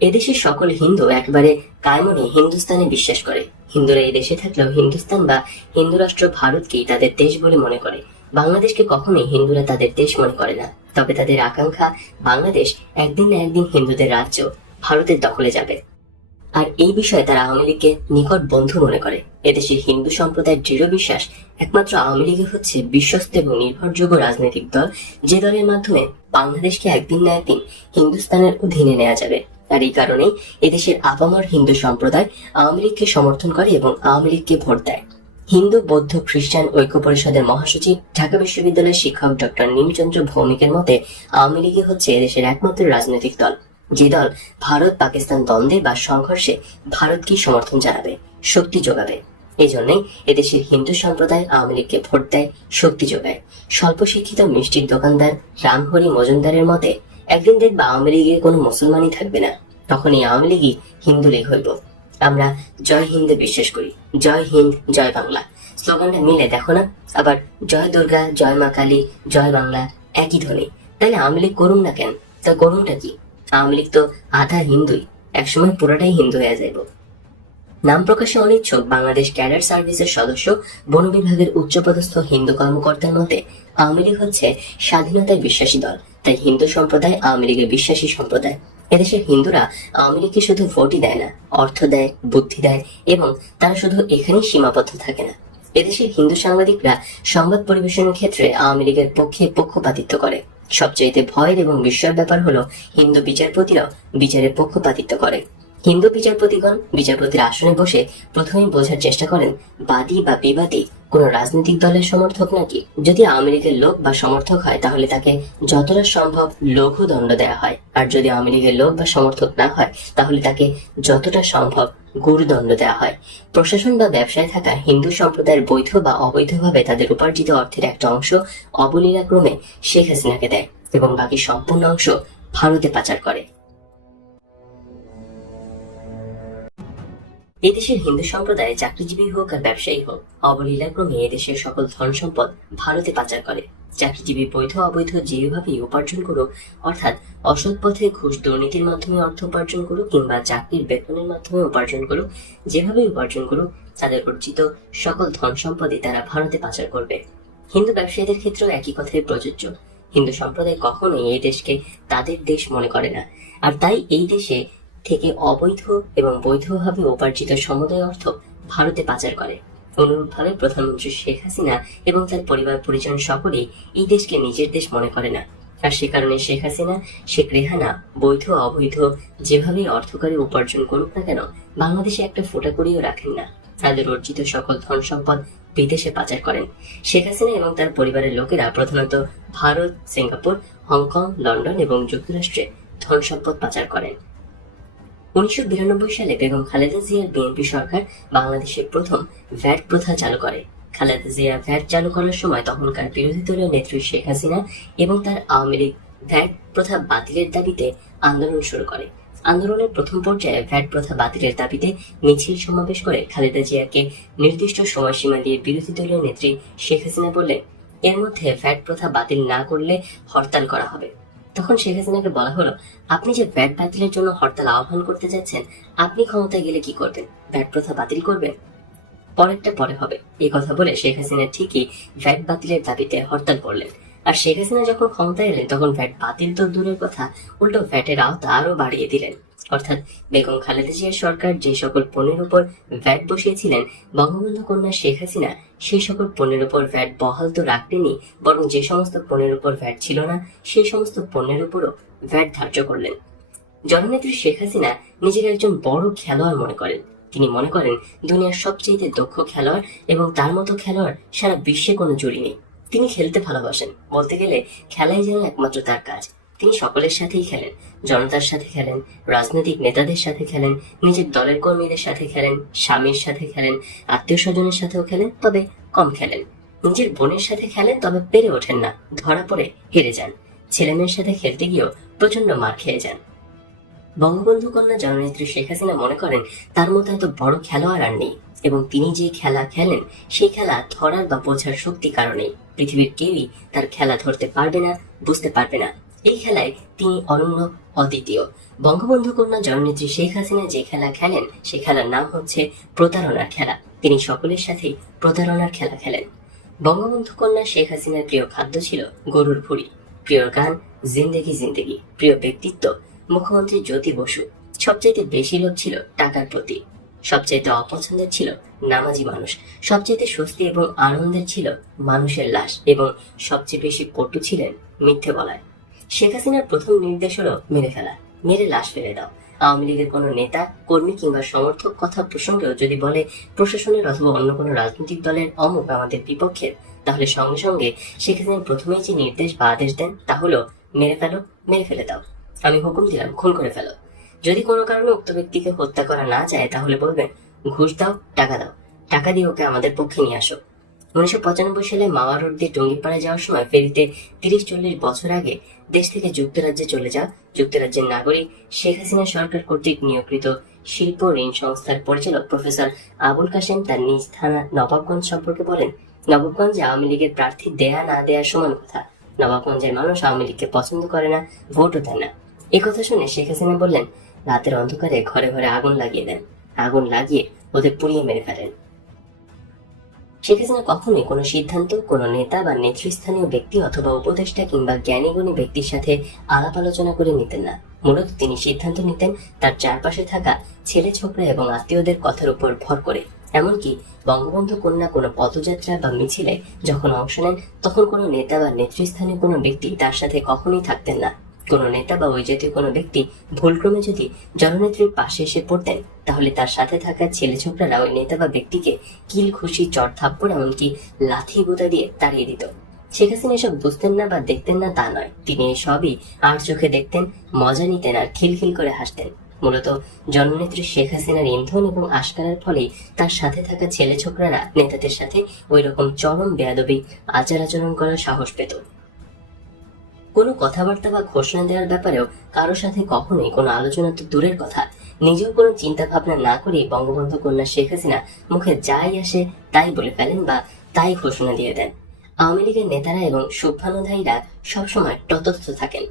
এদেশের সকল হিন্দু একেবারে কায়মনে হিন্দুস্তানে বিশ্বাস করে। হিন্দুরা এই দেশে থাকলেও হিন্দুস্তান বা হিন্দু রাষ্ট্র ভারতকেই তাদের দেশ বলে মনে করে। বাংলাদেশকে কখনোই হিন্দুরা তাদের দেশ মনে করে না। তবে তাদের আকাঙ্ক্ষা, বাংলাদেশ একদিন না একদিন হিন্দুদের রাজ্য ভারতের দখলে যাবে। আর এই বিষয়ে তারা আওয়ামী লীগকে নিকট বন্ধু মনে করে। এদেশের হিন্দু সম্প্রদায়ের দৃঢ় বিশ্বাস, একমাত্র আওয়ামী লীগই হচ্ছে বিশ্বস্ত এবং নির্ভরযোগ্য রাজনৈতিক দল, যে দলের মাধ্যমে বাংলাদেশকে একদিন না একদিন হিন্দুস্তানের অধীনে নেওয়া যাবে। আর এই কারণেই এদেশের আপামর হিন্দু সম্প্রদায় আওয়ামী লীগকে সমর্থন করে এবং আওয়ামী লীগকে ভোট দেয়। হিন্দু বৌদ্ধ খ্রিস্টান ঐক্য পরিষদের মহাসচিব ঢাকা বিশ্ববিদ্যালয়ের শিক্ষক ডক্টর নীলচন্দ্র ভৌমিকের মতে আওয়ামী লীগই হচ্ছে এদেশের একমাত্র রাজনৈতিক দল, যে দল ভারত পাকিস্তান দ্বন্দ্বে বা সংঘর্ষে ভারতকে সমর্থন জানাবে, শক্তি যোগাবে। এই জন্যই এদেশের হিন্দু সম্প্রদায় আওয়ামী লীগকে ভোট দেয়, শক্তি যোগায়। স্বল্প শিক্ষিত মিষ্টির দোকানদার রামহরি মজুমদারের মতে একদিন দেখবা আওয়ামী লীগে কোনো মুসলমানই থাকবে না, তখন এই আওয়ামী লীগই হিন্দু লীগ হইব। আমরা জয় হিন্দে বিশ্বাস করি, জয় হিন্দ জয় বাংলা স্লোগানটা মিলে দেখো না, আবার জয় দুর্গা জয় মা কালী জয় বাংলা একই ধ্বনি। তাহলে আওয়ামী লীগ করুন না কেন? তা করুনটা কি? আওয়ামী লীগ তো আধা হিন্দুই, একসময় পুরোটাই হিন্দু হয়ে যাইব। নাম প্রকাশে অনিচ্ছুক বাংলাদেশ ক্যাডার সার্ভিসের সদস্য বন বিভাগের উচ্চপদস্থ হিন্দু কর্মকর্তার মতে আওয়ামী লীগ হচ্ছে স্বাধীনতায় বিশ্বাসী দল, তাই হিন্দু সম্প্রদায় আওয়ামী লীগের বিশ্বাসী সম্প্রদায়। এদেশের হিন্দুরা আওয়ামী লীগকে শুধু ভোটই দেয় না, অর্থ দেয়, বুদ্ধি দেয়, এবং তারা শুধু এখানেই সীমাবদ্ধ থাকে না। এদেশের হিন্দু সাংবাদিকরা সংবাদ পরিবেশনের ক্ষেত্রে আওয়ামী লীগের পক্ষে পক্ষপাতিত্ব করে। সবচাইতে ভয়ের এবং বিস্ময়ের ব্যাপার হলো হিন্দু বিচারপতিরাও বিচারের পক্ষপাতিত্ব করে। হিন্দু বিচারপতিগণ বিচারপতির আসনে বসে প্রথমেই বোঝার চেষ্টা করেন বাদী বা বিবাদী কোন রাজনৈতিক দলের সমর্থক নাকি। যদি আওয়ামী লীগের লোক বা সমর্থক হয় তাহলে তাকে যতটা সম্ভব লঘু দণ্ড দেওয়া হয়, আর যদি আওয়ামী লীগের লোক বা সমর্থক না হয় তাহলে তাকে যতটা সম্ভব গুরুদণ্ড দেওয়া হয়। প্রশাসন বা ব্যবসায় থাকা হিন্দু সম্প্রদায়ের বৈধ বা অবৈধভাবে তাদের উপার্জিত অর্থের একটা অংশ অবলীলাক্রমে শেখ হাসিনাকে দেয় এবং বাকি সম্পূর্ণ অংশ ভারতে পাচার করে। এদেশের হিন্দু সম্প্রদায় চাকরিজীবী হোক আর ব্যবসায়ী হোক, অবলীলাক্রমে এদেশের সকল ধন সম্পদ ভারতে পাচার করে। চাকরিজীবী বৈধ অবৈধ যেভাবেই উপার্জন করুক, অর্থাৎ অসৎ পথে ঘুষ দুর্নীতির মাধ্যমে অর্থ উপার্জন করুক কিংবা চাকরির বেতনের মাধ্যমে উপার্জন করুক, যেভাবেই উপার্জন করুক, তাদের অর্জিত সকল ধন সম্পদই তারা ভারতে পাচার করবে। হিন্দু ব্যবসায়ীদের ক্ষেত্রেও একই কথাই প্রযোজ্য। হিন্দু সম্প্রদায় কখনোই এই দেশকে তাদের দেশ মনে করে না, আর তাই এই দেশে থেকে অবৈধ এবং বৈধভাবে উপার্জিত সমুদয় অর্থ ভারতে পাচার করে। অনুরূপভাবে প্রধানমন্ত্রী শেখ হাসিনা এবং তার পরিবার পরিজন সকলেই এই দেশকে নিজের দেশ মনে করে না, আর সে কারণে শেখ হাসিনা, শেখ রেহানা বৈধ অবৈধ যেভাবেই অর্থ করে উপার্জন করুক না কেন, বাংলাদেশে একটা ফোঁটা করিও রাখেন না। তাদের অর্জিত সকল ধন সম্পদ বিদেশে পাচার করেন। শেখ হাসিনা এবং তার পরিবারের লোকেরা প্রধানত ভারত, সিঙ্গাপুর, হংকং, লন্ডন এবং যুক্তরাষ্ট্রে ধন সম্পদ পাচার করেন। 1992 সালে বেগম খালেদা জিয়ার বিএনপি সরকার বাংলাদেশে প্রথম ভ্যাট প্রথা চালু করে। খালেদা জিয়া ভ্যাট চালু করার সময় তখনকার বিরোধী দলীয় নেত্রী শেখ হাসিনা এবং তার আওয়ামী লীগ ভ্যাট প্রথা বাতিলের দাবিতে আন্দোলন শুরু করে। আন্দোলনের প্রথম পর্যায়ে ভ্যাট প্রথা বাতিলের দাবিতে মিছিল সমাবেশ করে খালেদা জিয়াকে নির্দিষ্ট সময়সীমা দিয়ে বিরোধী দলীয় নেত্রী শেখ হাসিনা বললেন, এর মধ্যে ভ্যাট প্রথা বাতিল না করলে হরতাল করা হবে। তখন শেখ হাসিনাকে বলা হলো, আপনি যে ভ্যাট বাতিলের জন্য হরতাল আহ্বান করতে যাচ্ছেন, আপনি ক্ষমতায় গেলে কি করবেন? ভ্যাট প্রথা বাতিল করবেন? পরেরটা পরে হবে। এই কথা বলে শেখ হাসিনা ঠিকই ভ্যাট বাতিলের দাবিতে হরতাল করলেন। আর শেখ হাসিনা যখন ক্ষমতায় এলেন তখন ভ্যাট বাতিল তো দূরের কথা, উল্টো ভ্যাটের আওতা আরো বাড়িয়ে দিলেন। অর্থাৎ বেগম খালেদা জিয়ার সরকার যে সকল পণ্যের উপর ভ্যাট বসিয়েছিলেন, বঙ্গবন্ধু কন্যা শেখ হাসিনা সেই সকল পণ্যের উপর ভ্যাট বহাল তো রাখলেনই, বরং যে সমস্ত পণ্যের উপর ভ্যাট ছিল না সেই সমস্ত পণ্যের উপরও ভ্যাট ধার্য করলেন। জননেত্রী শেখ হাসিনা নিজের একজন বড় খেলোয়াড় মনে করেন। তিনি মনে করেন দুনিয়ার সবচেয়ে দক্ষ খেলোয়াড় এবং তার মতো খেলোয়াড় সারা বিশ্বে কোনো জুড়ি নেই। তিনি খেলতে ভালোবাসেন, বলতে গেলে খেলাই যেন একমাত্র তার কাজ। তিনি সকলের সাথেই খেলেন, জনতার সাথে খেলেন, রাজনৈতিক নেতাদের সাথে খেলেন, নিজের দলের কর্মীদের সাথে খেলেন, স্বামীর সাথে খেলেন, আত্মীয় স্বজনের সাথেও খেলেন, তবে কম খেলেন। নিজের বোনের সাথে খেলেন, তবে পেরে ওঠেন না, ধরা পড়ে হেরে যান। ছেলেমেয়ের সাথে খেলতে গিয়েও প্রচন্ড মার খেয়ে যান। বঙ্গবন্ধু কন্যা জননেত্রী শেখ হাসিনা মনে করেন তার মতো এত বড় খেলোয়াড় আর নেই, এবং তিনি যে খেলা খেলেন সেই খেলা ধরার বা বোঝার শক্তি কারণেই পৃথিবীর কেউই তার খেলা ধরতে পারবে না, বুঝতে পারবে না। এই খেলায় তিনি অনন্য, অদ্বিতীয়। বঙ্গবন্ধু কন্যা জননেত্রী শেখ হাসিনা যে খেলা খেলেন সেই খেলার নাম হচ্ছে প্রতারণার খেলা। তিনি সকলের সাথেই প্রতারণার খেলা খেলেন। বঙ্গবন্ধু কন্যা শেখ হাসিনার প্রিয় খাদ্য ছিল গরুর ভুড়ি, প্রিয় গান জিন্দেগি জিন্দেগি, প্রিয় ব্যক্তিত্ব মুখ্যমন্ত্রী জ্যোতি বসু। সবচাইতে বেশি লোভ ছিল টাকার প্রতি, সবচাইতে অপছন্দের ছিল নামাজি মানুষ, সবচাইতে স্বস্তি এবং আনন্দের ছিল মানুষের লাশ, এবং সবচেয়ে বেশি পটু ছিলেন মিথ্যে বলায়। শেখ হাসিনার প্রথম নির্দেশ হলো মেরে ফেলা, মেরে লাশ ফেলে দাও। আওয়ামী লীগের কোনো নেতা, কর্মী কিংবা সমর্থক কথা প্রসঙ্গেও যদি বলে প্রশাসনের অথবা অন্য কোনো রাজনৈতিক দলের অমুক আমাদের বিপক্ষের, তাহলে সঙ্গে সঙ্গে শেখ হাসিনা প্রথমেই যে নির্দেশ বা আদেশ দেন তা হলো মেরে ফেলো, মেরে ফেলে দাও। আমি হুকুম দিলাম খুন করে ফেলো। যদি কোনো কারণে উক্ত ব্যক্তিকে হত্যা করা না যায় তাহলে বলবেন ঘুষ দাও, টাকা দাও, টাকা দিয়ে ওকে আমাদের পক্ষে নিয়ে আসো। 1995 সালে মাওয়া রোড দিয়ে টঙ্গিপাড়া যাওয়ার সময় ফেরিতে 30-40 বছর আগে দেশ থেকে যুক্তরাজ্যে চলে যাওয়া যুক্তরাজ্যের নাগরিক শেখ হাসিনা সরকার কর্তৃক নিয়োগকৃত শিল্প ঋণ সংস্থার পরিচালক প্রফেসর আবুল কাশেম তার নিজ থানা নবাবগঞ্জ সম্পর্কে বলেন, নবাবগঞ্জে আওয়ামী লীগের প্রার্থী দেয়া না দেয়া সমান কথা। নবাবগঞ্জের মানুষ আওয়ামী লীগকে পছন্দ করে না, ভোটও দেয় না। এই কথা শুনে শেখ হাসিনা বললেন, রাতের অন্ধকারে ঘরে ঘরে আগুন লাগিয়ে দেন, আগুন লাগিয়ে ওদের পুড়িয়ে মেরে ফেলেন। শেখ হাসিনা কখনোই কোনো সিদ্ধান্ত কোনো নেতা বা নেতৃস্থানীয় ব্যক্তি অথবা উপদেষ্টা কিংবা জ্ঞানীগুণী ব্যক্তির সাথে আলাপ আলোচনা করে নিতেন না। মূলত তিনি সিদ্ধান্ত নিতেন তার চারপাশে থাকা ছেলে ছোকরা এবং আত্মীয়দের কথার উপর ভর করে। এমনকি বঙ্গবন্ধু কন্যা কোনো পদযাত্রা বা মিছিলে যখন অংশ নেন, তখন কোনো নেতা বা নেতৃস্থানীয় কোনো ব্যক্তি তার সাথে কখনোই থাকতেন না। কোনো নেতা বা ওই জাতীয় কোনো ব্যক্তি ভুলক্রমে যদি জননেত্রীর পাশে এসে পড়তেন, তাহলে তার সাথে থাকা ছেলে ছোকরারা ওই নেতা বা ব্যক্তিকে কিল খুশি চর থাপ্পড় এমনকি লাথি গুঁতা দিয়ে তাড়িয়ে দিত। শেখ হাসিনা এসব বুঝতেন না বা দেখতেন না তা নয়, তিনি এসবই আর চোখে দেখতেন, মজা নিতেন আর খিলখিল করে হাসতেন। মূলত জননেত্রী শেখ হাসিনার ইন্ধন এবং আশকারার ফলেই তার সাথে থাকা ছেলে ছোকরারা নেতাদের সাথে ওই রকম চরম বেয়াদবি আচার আচরণ করার সাহস পেত। কোনো কথাবার্তা বা ঘোষণা দেওয়ার ব্যাপারেও কারোর সাথে কখনোই কোনো আলোচনা তো দূরের কথা, নিজেও কোনো চিন্তা ভাবনা না করে বঙ্গবন্ধু কন্যা শেখ হাসিনা মুখে যাই আসে তাই বলে ফেলেন বা তাই ঘোষণা দিয়ে দেন। আওয়ামী লীগের নেতারা এবং শুভানুধ্যায়ীরা সবসময় ততস্থ থাকেন।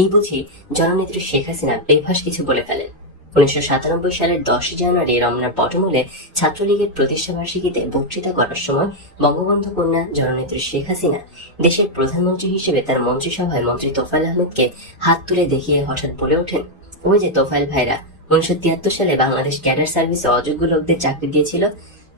এই বুঝি জননেত্রী শেখ হাসিনা বেফাঁস কিছু বলে ফেলেন। 1997 সালের 10 জানুয়ারি রমনার পটমূলে ছাত্রলীগের প্রতিষ্ঠাবার্ষিকীতে বক্তৃতা করার সময় বঙ্গবন্ধু কন্যা জননেত্রী শেখ হাসিনা দেশের প্রধানমন্ত্রী হিসেবে তার মন্ত্রিসভায় মন্ত্রী তোফায়েল আহমেদকে হাত তুলে দেখিয়ে হঠাৎ বলে ওঠেন, ওই যে তোফায়েল ভাইরা 1973 সালে বাংলাদেশ ক্যাডার সার্ভিসে অযোগ্য লোকদের চাকরি দিয়েছিল।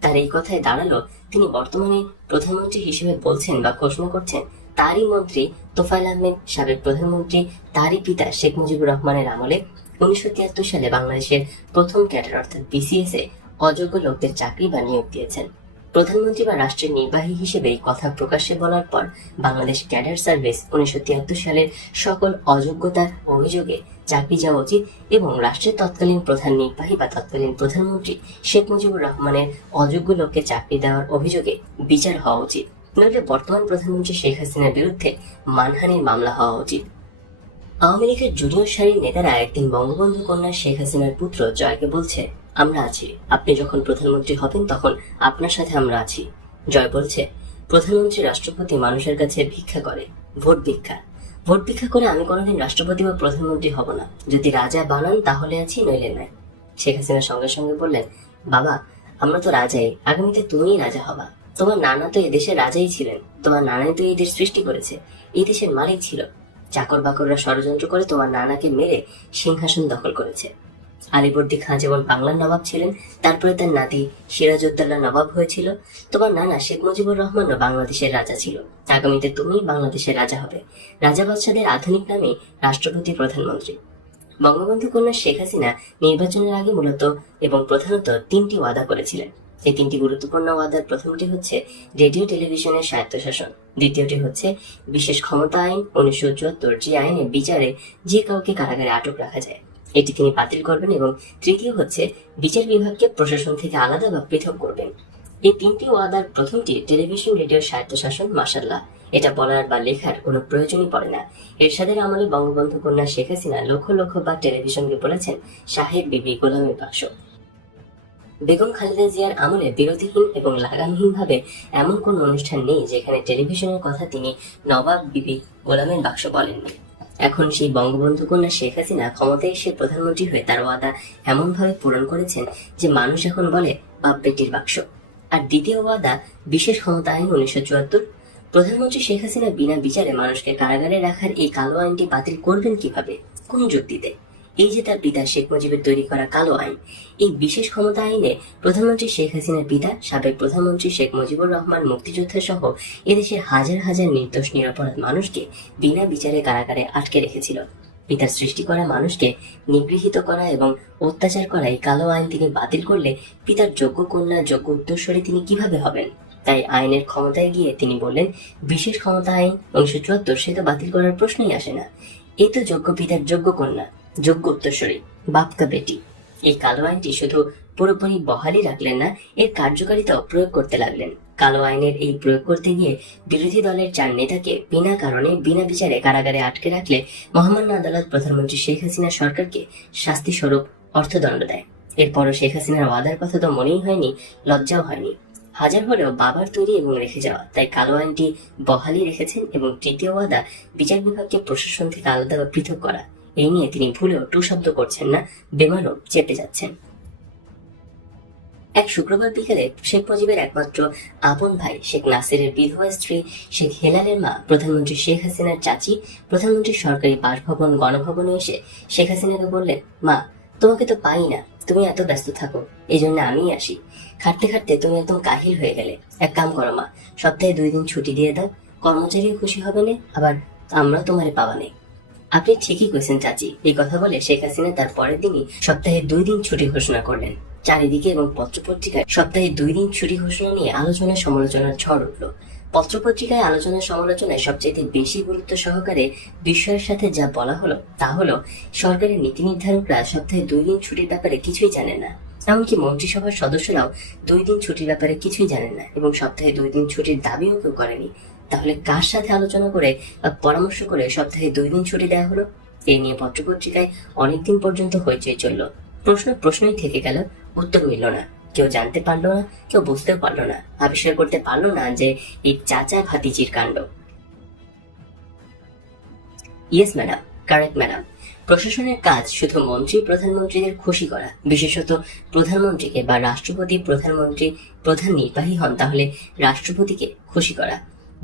তার এই কথায় দাঁড়ালো তিনি বর্তমানে প্রধানমন্ত্রী হিসেবে বলছেন বা ঘোষণা করছেন তারই মন্ত্রী তোফায়েল আহমেদ সাবেক প্রধানমন্ত্রী, তারই পিতা শেখ মুজিবুর রহমানের আমলে 1973 সালে বাংলাদেশের প্রথম ক্যাডার অর্থাৎ বিসিএস এ অযোগ্য লোকদের চাকরি বা নিয়োগ দিয়েছেন। প্রধানমন্ত্রী বা রাষ্ট্রের নির্বাহী হিসেবে এই কথা প্রকাশ্যে বলার পর বাংলাদেশ ক্যাডার সার্ভিস 1973 সালের সকল অযোগ্যতার অভিযোগে চাকরি যাওয়া উচিত এবং রাষ্ট্রের তৎকালীন প্রধান নির্বাহী বা তৎকালীন প্রধানমন্ত্রী শেখ মুজিবুর রহমানের অযোগ্য লোককে চাকরি দেওয়ার অভিযোগে বিচার হওয়া উচিত, নইলে বর্তমান প্রধানমন্ত্রী শেখ হাসিনার বিরুদ্ধে মানহানির মামলা হওয়া উচিত। আওয়ামী লীগের জুনিয়র সারির নেতারা একদিন বঙ্গবন্ধু কন্যা শেখ হাসিনার পুত্র জয়কে বলছে, আমরা আছি, আপনি যখন প্রধানমন্ত্রী হবেন তখন আপনার সাথে আমরা আছি। জয় বলছে, প্রধানমন্ত্রী রাষ্ট্রপতি মানুষের কাছে ভিক্ষা করে, ভোট ভিক্ষা করে আমি কোনোদিন রাষ্ট্রপতি বা প্রধানমন্ত্রী হব না, যদি রাজা বানান তাহলে আছি, নইলে নাই। শেখ হাসিনা সঙ্গে সঙ্গে বললেন, বাবা আমরা তো রাজাই, আগামীতে তুমিই রাজা হবা। তোমার নানা তো এদেশের রাজাই ছিলেন, তোমার নানাই তো এই দেশ সৃষ্টি করেছে, এই দেশের মালিক ছিল। চাকর বাকররা ষড়যন্ত্র করে তোমার নানাকে মেরে সিংহাসন দখল করেছে। আলীবর্দী খাঁ যেমন বাংলার নবাব ছিলেন, তারপরে তার নাতি সিরাজউদ্দৌলা নবাব হয়েছিল। তোমার নানা শেখ মুজিবুর রহমানও বাংলাদেশের রাজা ছিল, আগামীতে তুমিই বাংলাদেশের রাজা হবে। রাজা বাদশাদের আধুনিক নামে রাষ্ট্রপতি প্রধানমন্ত্রী। বঙ্গবন্ধু কন্যা শেখ হাসিনা নির্বাচনের আগে মূলত এবং প্রধানত 3টি ওয়াদা করেছিলেন। এই 3টি গুরুত্বপূর্ণ ওয়াদার প্রথমটি হচ্ছে রেডিও টেলিভিশনের স্বায়ত্তশাসন, দ্বিতীয়টি হচ্ছে বিশেষ ক্ষমতা আইন 1974, যে আইনে বিচারে যে কাউকে কারাগারে আটক রাখা যায়, এটি তিনি বাতিল করবেন, এবং তৃতীয় হচ্ছে বিচার বিভাগকে প্রশাসন থেকে আলাদা বা পৃথক করবেন। এই 3টি ওয়াদার প্রথমটি টেলিভিশন রেডিওর স্বায়ত্তশাসন, মাশাআল্লাহ, এটা বলার বা লেখার কোনো প্রয়োজনই পড়ে না। এরশাদের আমলে বঙ্গবন্ধু কন্যা শেখ হাসিনা লক্ষ লক্ষ বার টেলিভিশনকে বলেছেন সাহেব বিবি গোলামের বাক্স। বেগম খালেদা জিয়ার আমলে বিরতিহীন এবং লাগামহীন ভাবে এমন কোন অনুষ্ঠান নেই যেখানে টেলিভিশনের কথা তিনি নবাব বিবি গোলামের বাক্স বলেননি। এখন সেই বঙ্গবন্ধু কন্যা শেখ হাসিনা ক্ষমতায় এসে প্রধানমন্ত্রী হয়ে তার ওয়াদা এমন ভাবে পূরণ করেছেন যে মানুষ এখন বলে বাপ বেটির বাক্স। আর দ্বিতীয় ওয়াদা বিশেষ ক্ষমতা আইন 1974, প্রধানমন্ত্রী শেখ হাসিনা বিনা বিচারে মানুষকে কারাগারে রাখার এই কালো আইনটি বাতিল করবেন কিভাবে, কোন যুক্তিতে? এই যে তার পিতা শেখ মুজিবের তৈরি করা কালো আইন, এই বিশেষ ক্ষমতা আইনে প্রধানমন্ত্রী শেখ হাসিনার পিতা সাবেক প্রধানমন্ত্রী শেখ মুজিবুর রহমান মুক্তিযোদ্ধা সহ এদেশের হাজার হাজার নির্দোষ নিরপরাধ মানুষকে বিনা বিচারে কারাগারে আটকে রেখেছিল। পিতার সৃষ্টি করা মানুষকে নিগৃহীত করা এবং অত্যাচার করা এই কালো আইন তিনি বাতিল করলে পিতার যোগ্য কন্যা যোগ্য উত্তরসূরি তিনি কিভাবে হবেন? তাই আইনের ক্ষমতায় গিয়ে তিনি বললেন বিশেষ ক্ষমতা আইন 1974 সে তো বাতিল করার প্রশ্নই আসে না, এই তো যোগ্য পিতার যোগ্য কন্যা যোগ্য উত্তরসূরি, বাপকা বেটি। এই কালো আইনটি শুধু পুরোপুরি বহালই রাখলেন না, এর কার্যকারিতাও প্রয়োগ করতে লাগলেন। কালো আইনের এই প্রয়োগ করতে গিয়ে বিরোধী দলের 4 নেতাকে বিনা কারণে বিনা বিচারে কারাগারে আটকে রাখলে মহামান্য আদালত প্রধানমন্ত্রী শেখ হাসিনা সরকারকে শাস্তি স্বরূপ অর্থদণ্ড দেয়। এরপরও শেখ হাসিনার ওয়াদার কথা তো মনেই হয়নি, লজ্জাও হয়নি। হাজার হলেও বাবার তৈরি এবং রেখে যাওয়া, তাই কালো আইনটি বহালই রেখেছেন। এবং তৃতীয় ওয়াদা বিচার বিভাগকে প্রশাসন থেকে আলাদা বা পৃথক করা, এই নিয়ে তিনি ভুলেও টু শব্দ করছেন না, বেমানও চেপে যাচ্ছেন। এক শুক্রবার বিকেলে শেখ মুজিবের একমাত্র আপন ভাই শেখ নাসিরের বিধবা স্ত্রী শেখ হেলালের মা প্রধানমন্ত্রী শেখ হাসিনার চাচি প্রধানমন্ত্রীর সরকারি বাসভবন গণভবনে এসে শেখ হাসিনাকে বললেন, মা, তোমাকে তো পাই না, তুমি এত ব্যস্ত থাকো, এই জন্য আমিই আসি। খাটতে খাটতে তুমি একদম কাহিল হয়ে গেলে। এক কাম করো মা, সপ্তাহে 2 দিন ছুটি দিয়ে দাও, কর্মচারীও খুশি হবে না, আবার আমরা তোমারে পাওয়া নেই। আপনি ঠিকই কইছেন চাচি। এই কথা বলে শেখ হাসিনা তার পরের দিনই সপ্তাহে 2 দিন ছুটি ঘোষণা করলেন। চারিদিকে এবং পত্রপত্রিকায় সপ্তাহে 2 দিন ছুটি ঘোষণা নিয়ে আলোচনা সমালোচনার ঝড় উঠল। পত্রপত্রিকায় আলোচনা সমালোচনায় সবচেয়ে বেশি গুরুত্ব সহকারে বিস্ময়ের সাথে যা বলা হলো তা হলো, সরকারের নীতি নির্ধারকরা সপ্তাহে 2 দিন ছুটির ব্যাপারে কিছুই জানেন না। এমনকি মন্ত্রিসভার সদস্যরাও 2 দিন ছুটির ব্যাপারে কিছুই জানেন না এবং সপ্তাহে 2 দিন ছুটির দাবিও কেউ করেনি। তাহলে কার সাথে আলোচনা করে বা পরামর্শ করে সপ্তাহে 2 দিন ছুটি দেওয়া হলো? এই নিয়ে পত্রপত্রিকায় অনেকদিন পর্যন্ত হইচই চলল। প্রশ্নই থেকে গেল, উত্তর মিলল না। কেউ জানতে পারলো না, কেউ বুঝতেও পারলো না, আবিষ্কার করতে পারলো না যে এই চাচা ভাতিজির কাণ্ড। Yes madam, correct madam. প্রশাসনের কাজ শুধু মন্ত্রী প্রধানমন্ত্রীদের খুশি করা, বিশেষত প্রধানমন্ত্রীকে বা রাষ্ট্রপতি প্রধানমন্ত্রী প্রধান নির্বাহী হন তাহলে রাষ্ট্রপতিকে খুশি করা।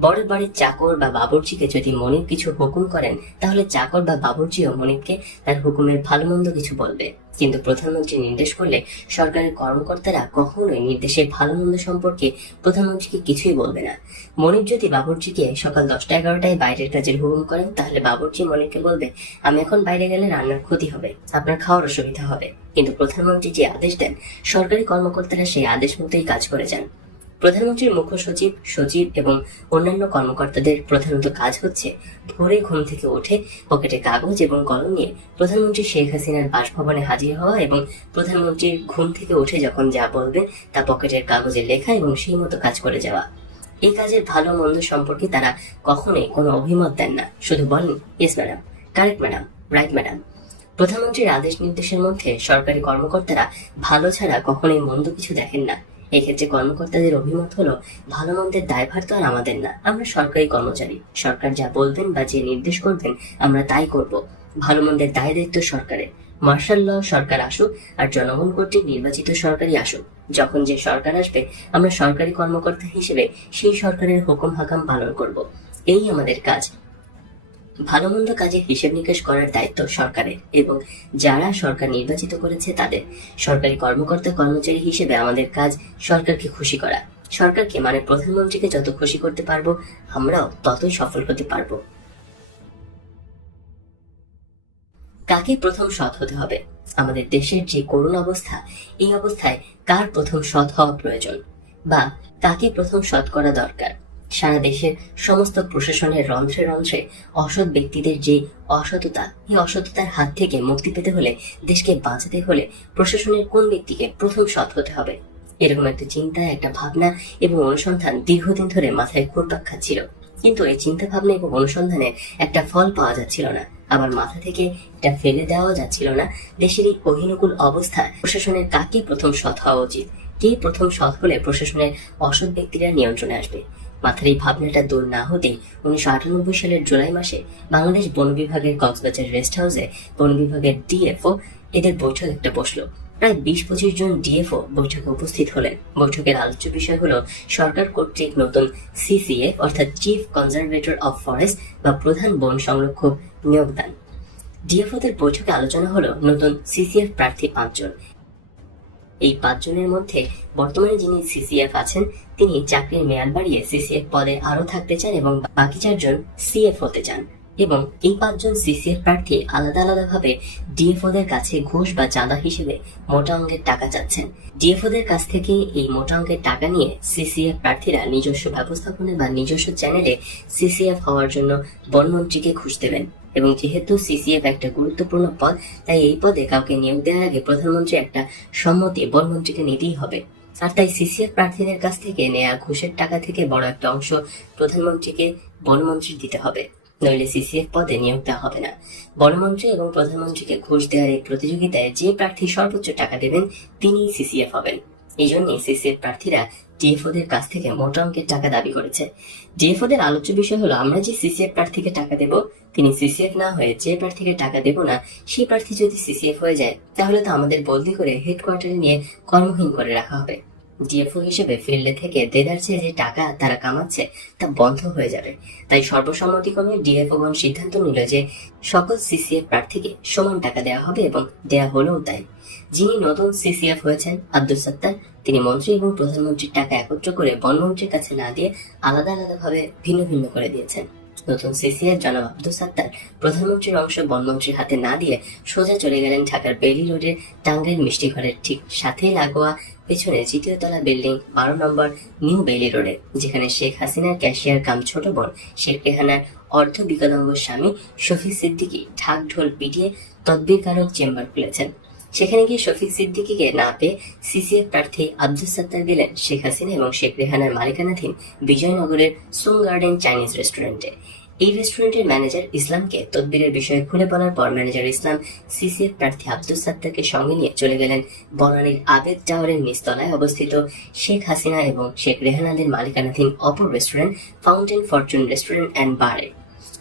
বড় বাড়ির চাকর বা বাবুর্চিকে যদি মনিব কিছু হুকুম করেন তাহলে চাকর বা বাবুর্চিও মনিবকে তার হুকুমের ভালো মন্দ কিছু বলবে। কিন্তু প্রধানমন্ত্রী নির্দেশ করলে সরকারের কর্মকর্তারা কখনোই নির্দেশের ভালো মন্দ সম্পর্কে প্রধানমন্ত্রীকে কিছুই বলবে না। মনিব যদি বাবুর্চিকে সকাল 10টা-11টায় বাইরের কাজের হুকুম করেন তাহলে বাবুর্চি মনিবকে বলবে, আমি এখন বাইরে গেলে রান্নার ক্ষতি হবে, আপনার খাওয়ার অসুবিধা হবে। কিন্তু প্রধানমন্ত্রী যে আদেশ দেন সরকারি কর্মকর্তারা সেই আদেশ মতোই কাজ করে যান। প্রধানমন্ত্রীর মুখ্য সচিব, সচিব এবং অন্যান্য কর্মকর্তাদের প্রধানত কাজ হচ্ছে ভোরে ঘুম থেকে উঠে পকেটে কাগজ এবং কলম নিয়ে প্রধানমন্ত্রী শেখ হাসিনার বাসভবনে হাজির হওয়া এবং প্রধানমন্ত্রীর ঘুম থেকে উঠে যখন যা বলবে তা পকেটের কাগজে লেখা এবং সেই মতো কাজ করে যাওয়া। এই কাজের ভালো মন্দ সম্পর্কে তারা কখনোই কোনো অভিমত দেন না, শুধু বলেন, yes madam, correct madam, right madam. প্রধানমন্ত্রীর আদেশ নির্দেশের মধ্যে সরকারি কর্মকর্তারা ভালো ছাড়া কখনোই মন্দ কিছু দেখেন না। এক্ষেত্রে কর্মকর্তাদের অভিমত হলো, ভালো মন্দের দায়ভার তো আর আমাদের না, আমরা সরকারি কর্মচারী, সরকার যা বলবেন বা যে নির্দেশ করবেন আমরা তাই করব। ভালো মন্দের দায় দায়িত্ব সরকারের। মার্শাল ল সরকার আসুক আর জনগণ কর্তৃক নির্বাচিত সরকারই আসুক, যখন যে সরকার আসবে আমরা সরকারি কর্মকর্তা হিসেবে সেই সরকারের হুকুম হাকাম পালন করব। এই আমাদের কাজ। ভালো মন্দ কাজে হিসেব নিকেশ করার দায়িত্ব সরকারের এবং যারা সরকার নির্বাচিত করেছে তাদের। সরকারি কর্মকর্তা কর্মচারী হিসেবে আমাদের কাজ সরকারকে খুশি করা। সরকারকে মানে প্রধানমন্ত্রীকে যত খুশি করতে পারবো আমরাও ততই সফল হতে পারবো। কাকে প্রথম সৎ হতে হবে? আমাদের দেশের যে করুণ অবস্থা, এই অবস্থায় কার প্রথম সৎ হওয়া প্রয়োজন বা কাকে প্রথম সৎ করা দরকার? সারা দেশের সমস্ত প্রশাসনের রন্ধ্রে রন্ধ্রে অসৎ ব্যক্তিদের যে অসততা, এই অসততার হাত থেকে মুক্তি পেতে হলে, দেশকে বাঁচাতে হলে প্রশাসনের কোন ব্যক্তিকে প্রথম সৎ হতে হবে? এরকম একটা চিন্তা, একটা ভাবনা এবং অনুসন্ধান দীর্ঘদিন ধরে মাথায় ঘুরপাক খাচ্ছিল। কিন্তু এই চিন্তা ভাবনা এবং অনুসন্ধানের একটা ফল পাওয়া যাচ্ছিল না, আবার মাথা থেকে এটা ফেলে দেওয়া যাচ্ছিল না। দেশের এই অহিনুকূল অবস্থায় প্রশাসনের কাকে প্রথম সৎ হওয়া উচিত? কে প্রথম সৎ হলে প্রশাসনের অসৎ ব্যক্তিরা নিয়ন্ত্রণে আসবে? মাথার এই ভাবনাটা দূর না হতেই 1998 সালের জুলাই মাসে বাংলাদেশ বন বিভাগের কক্সবাজার রেস্ট হাউসে বন বিভাগের ডিএফও এদের বৈঠক একটা বসলো। প্রায় 20-25 জন ডিএফও বৈঠকে উপস্থিত হলেন। বৈঠকের আলোচ্য বিষয় হলো সরকার কর্তৃক নতুন সিসিএফ অর্থাৎ চিফ কনজারভেটর অফ ফরেস্ট বা প্রধান বন সংরক্ষক নিয়োগদান। ডিএফওদের বৈঠকে আলোচনা হলো নতুন সিসিএফ প্রার্থী 5 জন। এই 5 জনের মধ্যে বর্তমানে যিনি সিসিএফ আছেন তিনি চাকরির মেয়াদ বাড়িয়ে সিসিএফ পদে আরো থাকতে চান এবং বাকি 4 জন সিএফ হতে চান। এবং এই 5 জন সিসিএফ প্রার্থী আলাদা আলাদা ভাবে ডিএফওদের কাছে ঘুষ বা চাঁদা হিসেবে মোটা অঙ্কের টাকা চাচ্ছেন। ডিএফওদের কাছ থেকে এই মোটা অঙ্কের টাকা নিয়ে সিসিএফ প্রার্থীরা নিজস্ব ব্যবস্থাপনায় বা নিজস্ব চ্যানেলে সিসিএফ হওয়ার জন্য বনমন্ত্রীকে ঘুষ দেবেন। এবং যেহেতু সিসিএফ একটা গুরুত্বপূর্ণ পদ, তাই এই পদে কাউকে নিয়োগ দেওয়ার আগে প্রধানমন্ত্রী একটা সম্মতি বনমন্ত্রীকে নিতেই হবে। আর তাই সিসিএফ প্রার্থীদের কাছ থেকে নেয়া ঘুষের টাকা থেকে বড় একটা অংশ প্রধানমন্ত্রীকে বনমন্ত্রী দিতে হবে, নইলে সিসিএফ পদে নিয়োগ দেওয়া হবে না। বনমন্ত্রী এবং প্রধানমন্ত্রীকে ঘুষ দেওয়ার এই প্রতিযোগিতায় যে প্রার্থী সর্বোচ্চ টাকা দেবেন তিনিই সিসিএফ হবেন। এই জন্যই সিসিএফ প্রার্থীরা ডিএফওদের কাছ থেকে মোটা অঙ্কের টাকা দাবি করেছে। ডিএফওদের আলোচ্য বিষয় হলো, আমরা যে সিসিএফ প্রার্থীকে টাকা দেব, তিনি সিসিএফ না হয়ে যে প্রার্থীকে টাকা দেব না সেই প্রার্থী যদি সিসিএফ হয়ে যায়, তাহলে তো আমাদের বদলি করে হেডকোয়ার্টারে নিয়ে কর্মহীন করে রাখা হবে। ডিএফও হিসেবে ফিল্ডে থেকে দেদার চেয়ে যে টাকা তারা কামাচ্ছে তা বন্ধ হয়ে যাবে। তাই সর্বসম্মতিক্রমে ডিএফওগণ সিদ্ধান্ত নিল যে সকল সিসিএফ প্রার্থীকে সমান টাকা দেওয়া হবে, এবং দেয়া হলেও তাই। যিনি নতুন সিসিএফ হয়েছেন আব্দুস সাত্তার, তিনি মন্ত্রী এবং প্রধানমন্ত্রীর টাকা একত্র করে বনমন্ত্রীর কাছে না দিয়ে আলাদা আলাদা ভাবে ভিন্ন ভিন্ন করে দিয়েছেন। নতুন সিসিএফ জনাব আব্দুস সাত্তার প্রধানমন্ত্রীর অংশ বনমন্ত্রীর হাতে না দিয়ে সোজা চলে গেলেন ঢাকার বেইলি রোডের টাঙ্গাইল মিষ্টি ঘরের ঠিক সাথেই লাগোয়া পেছনে ২য় তলা বিল্ডিং ১২ নম্বর নিউ বেইলি রোডে, যেখানে শেখ হাসিনার ক্যাশিয়ার কাম ছোট বোন শেখ রেহানার অর্ধ বিকলাঙ্গ স্বামী শফিক সিদ্দিকী ঢাক ঢোল পিটিয়ে তদবিরকারক চেম্বার খুলেছেন। সেখানে গিয়ে শফিক সিদ্দিকীকে না পেয়ে সিসিএফ প্রার্থী আব্দুস সাত্তার গেলেন শেখ হাসিনা এবং শেখ রেহানার মালিকানাধীন বিজয়নগরের সুং গার্ডেন চাইনিজ রেস্টুরেন্টে। এই রেস্টুরেন্টের ম্যানেজার ইসলামকে তদবিরের বিষয়ে খুলে বলার পর ম্যানেজার ইসলাম সিসিএফ প্রার্থী আব্দুস সাত্তারকে সঙ্গে নিয়ে চলে গেলেন বনানীর আবেদ টাওয়ারের নিচতলায় অবস্থিত শেখ হাসিনা এবং শেখ রেহানাদের মালিকানাধীন অপর restaurant fountain Fortune restaurant and বারে।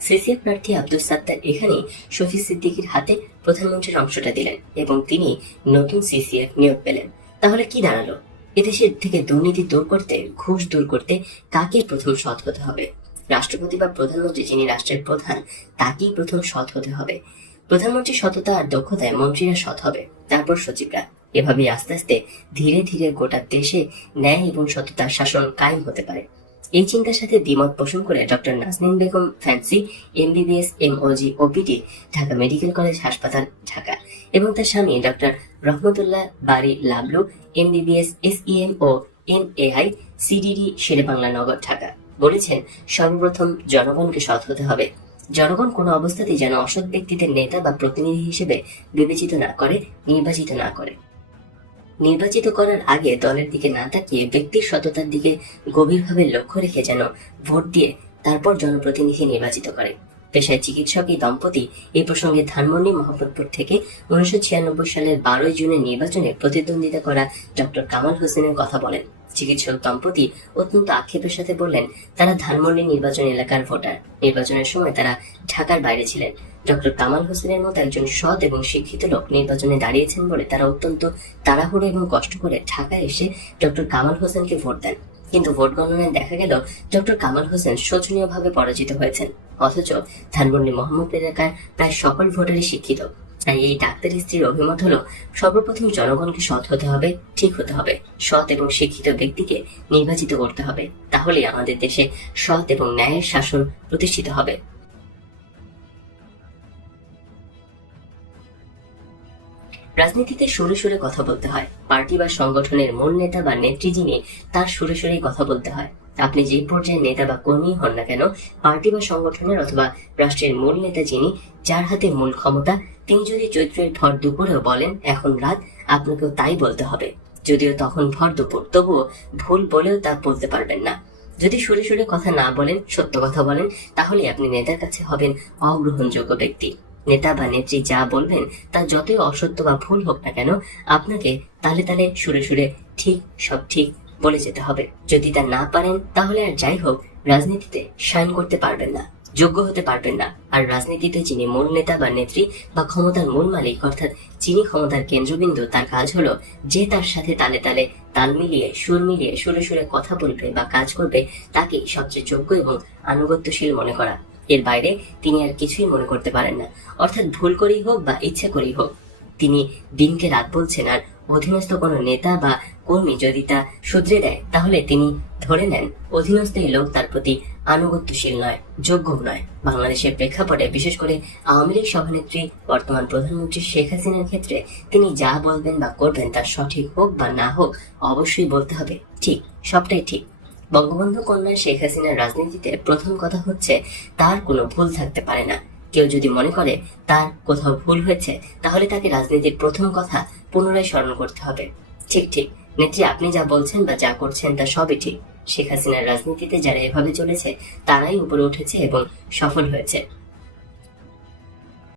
সিসিএফ প্রার্থী আব্দুস সাত্তার এখানেই শফিক সিদ্দিকীর হাতে প্রধানমন্ত্রীর অংশটা দিলেন এবং তিনি নতুন সিসিএফ নিয়োগ পেলেন। তাহলে কি দাঁড়ালো? এদেশের থেকে দুর্নীতি দূর করতে, ঘুষ দূর করতে কাকে প্রথম সৎ হতে হবে? রাষ্ট্রপতি বা প্রধানমন্ত্রী, যিনি রাষ্ট্রের প্রধান, তাকেই প্রথম সৎ হতে হবে। প্রধানমন্ত্রীর সততা আর দক্ষতায় মন্ত্রীরা সৎ হবে, তারপর সচিবরা। এভাবেই আস্তে আস্তে ধীরে ধীরে গোটা দেশে ন্যায় এবং সততার শাসন কায়েম হতে পারে। এই চিন্তার সাথে দ্বিমত পোষণ করে doctor Nazneen Begum Fancy, MBBS, MOG, OPT, Dhaka medical college হাসপাতাল, ঢাকা, এবং তার স্বামী doctor Rahmatullah Bari Lablu, MBBS, SEM ও এমএআই, সিডিডি, শেরেবাংলা নগর, ঢাকা, বলেছেন সর্বপ্রথম জনগণকে সৎ হতে হবে। জনগণ কোনো অবস্থাতেই যেন অসৎ ব্যক্তিদের নেতা বা প্রতিনিধি হিসেবে বিবেচিত না করে, নির্বাচিত না করে। নির্বাচিত করার আগে দলের দিকে না তাকিয়ে ব্যক্তির সততার দিকে গভীরভাবে লক্ষ্য রেখে যেন ভোট দিয়ে তারপর জনপ্রতিনিধি নির্বাচিত করে। পেশায় চিকিৎসক এই দম্পতি এই প্রসঙ্গে ধানমন্ডি মোহাম্মদপুর থেকে 1996 সালের 12 জুনের নির্বাচনে প্রতিদ্বন্দ্বিতা করা ডক্টর কামাল হোসেনের কথা বলেন। চিকিৎসক দম্পতি অত্যন্ত আক্ষেপের সাথে বললেন, তারা ধানমন্ডি নির্বাচন এলাকার ভোটার। নির্বাচনের সময় তারা ঢাকার বাইরে ছিলেন। ডক্টর কামাল হোসেনের মতো একজন সৎ এবং শিক্ষিত লোক নির্বাচনে দাঁড়িয়েছেন বলে তারা অত্যন্ত তাড়াহুড়ো এবং কষ্ট করে ঢাকায় এসে ডক্টর কামাল হোসেনকে ভোট দেন। কিন্তু ভোট গণনায় দেখা গেল ডক্টর কামাল হোসেন শোচনীয়ভাবে পরাজিত হয়েছেন। অথচ ধানমন্ডি মোহাম্মদপুর এলাকার প্রায় সকল ভোটারই শিক্ষিত। তাই এই ডাক্তার স্ত্রীর অভিমত হলো, সর্বপ্রথম জনগণকে সৎ হতে হবে, ঠিক হতে হবে। সৎ এবং শিক্ষিত ব্যক্তিকে নির্বাচিত করতে হবে, তাহলে আমাদের দেশে সৎ এবং ন্যায়ের শাসন প্রতিষ্ঠিত হবে। রাজনীতিতে সুরে সুরে কথা বলতে হয়। পার্টি বা সংগঠনের মূল নেতা বা নেত্রী যিনি, তার সুরে সুরেই কথা বলতে হয়। আপনি যে পর্যায়ে নেতা বা কর্মী হন না কেন, পার্টি বা সংগঠনের অথবা রাষ্ট্রের মূল নেতা যিনি, যার হাতে মূল ক্ষমতা, তিনি যদি চৈত্রের ভর দুপুরেও বলেন এখন রাত, আপনাকেও তাই বলতে হবে। যদিও তখন ভর দুপুর, তবুও ভুল বলেও তা বলতে পারবেন না। যদি সুরে সুরে কথা না বলেন, সত্য কথা বলেন, তাহলে আপনি নেতার কাছে হবেন অগ্রহণযোগ্য ব্যক্তি। নেতা বা নেত্রী যা বলবেন তা যতই অসত্য বা ভুল হোক না কেন, আপনাকে তালে তালে সুরে সুরে ঠিক সব ঠিক বলে যেতে হবে। যদি তা না পারেন, তাহলে আর যাই হোক রাজনীতিতে শাইন করতে পারবেন না, যোগ্য হতে পারবেন না। আর রাজনীতিতে যিনি মূল নেতা বা নেত্রী বা ক্ষমতার মূল মালিক, অর্থাৎ যিনি ক্ষমতার কেন্দ্রবিন্দু, তার কাজ হলো যে তার সাথে তালে তালে তাল মিলিয়ে, সুর মিলিয়ে, সুরে সুরে কথা বলবে বা কাজ করবে, তাকেই সবচেয়ে যোগ্য এবং আনুগত্যশীল মনে করা। এর বাইরে তিনি আর কিছুই মনে করতে পারেন না। অর্থাৎ ভুল করেই হোক বা ইচ্ছে করেই হোক, তিনি দিনকে রাত বলছেন। আর অধীনস্থ কোনো নেতা বা কর্মী যদি তা শুধরে দেয়, তাহলে তিনি ধরে নেন অধীনস্থ এই লোক তার প্রতি আনুগত্যশীল নয়, যোগ্য নয়। বাংলাদেশের প্রেক্ষাপটে, বিশেষ করে আওয়ামী লীগ সভানেত্রী বর্তমান প্রধানমন্ত্রী শেখ হাসিনার ক্ষেত্রে, তিনি যা বলবেন বা করবেন তা সঠিক হোক বা না হোক, অবশ্যই বলতে হবে ঠিক, সবটাই ঠিক। বঙ্গবন্ধু কন্যা শেখ হাসিনার রাজনীতিতে প্রথম কথা হচ্ছে, তার কোনো ভুল থাকতে পারে না। কেউ যদি মনে করে তার কোথাও ভুল হয়েছে, তাহলে তাকে রাজনীতির প্রথম কথা পুনরায় স্মরণ করতে হবে। ঠিক ঠিক নেত্রী, আপনি যা বলছেন বা যা করছেন তা সবই ঠিক। শেখ হাসিনার রাজনীতিতে যারা এভাবে চলেছে, তারাই উপরে উঠেছে এবং সফল হয়েছে।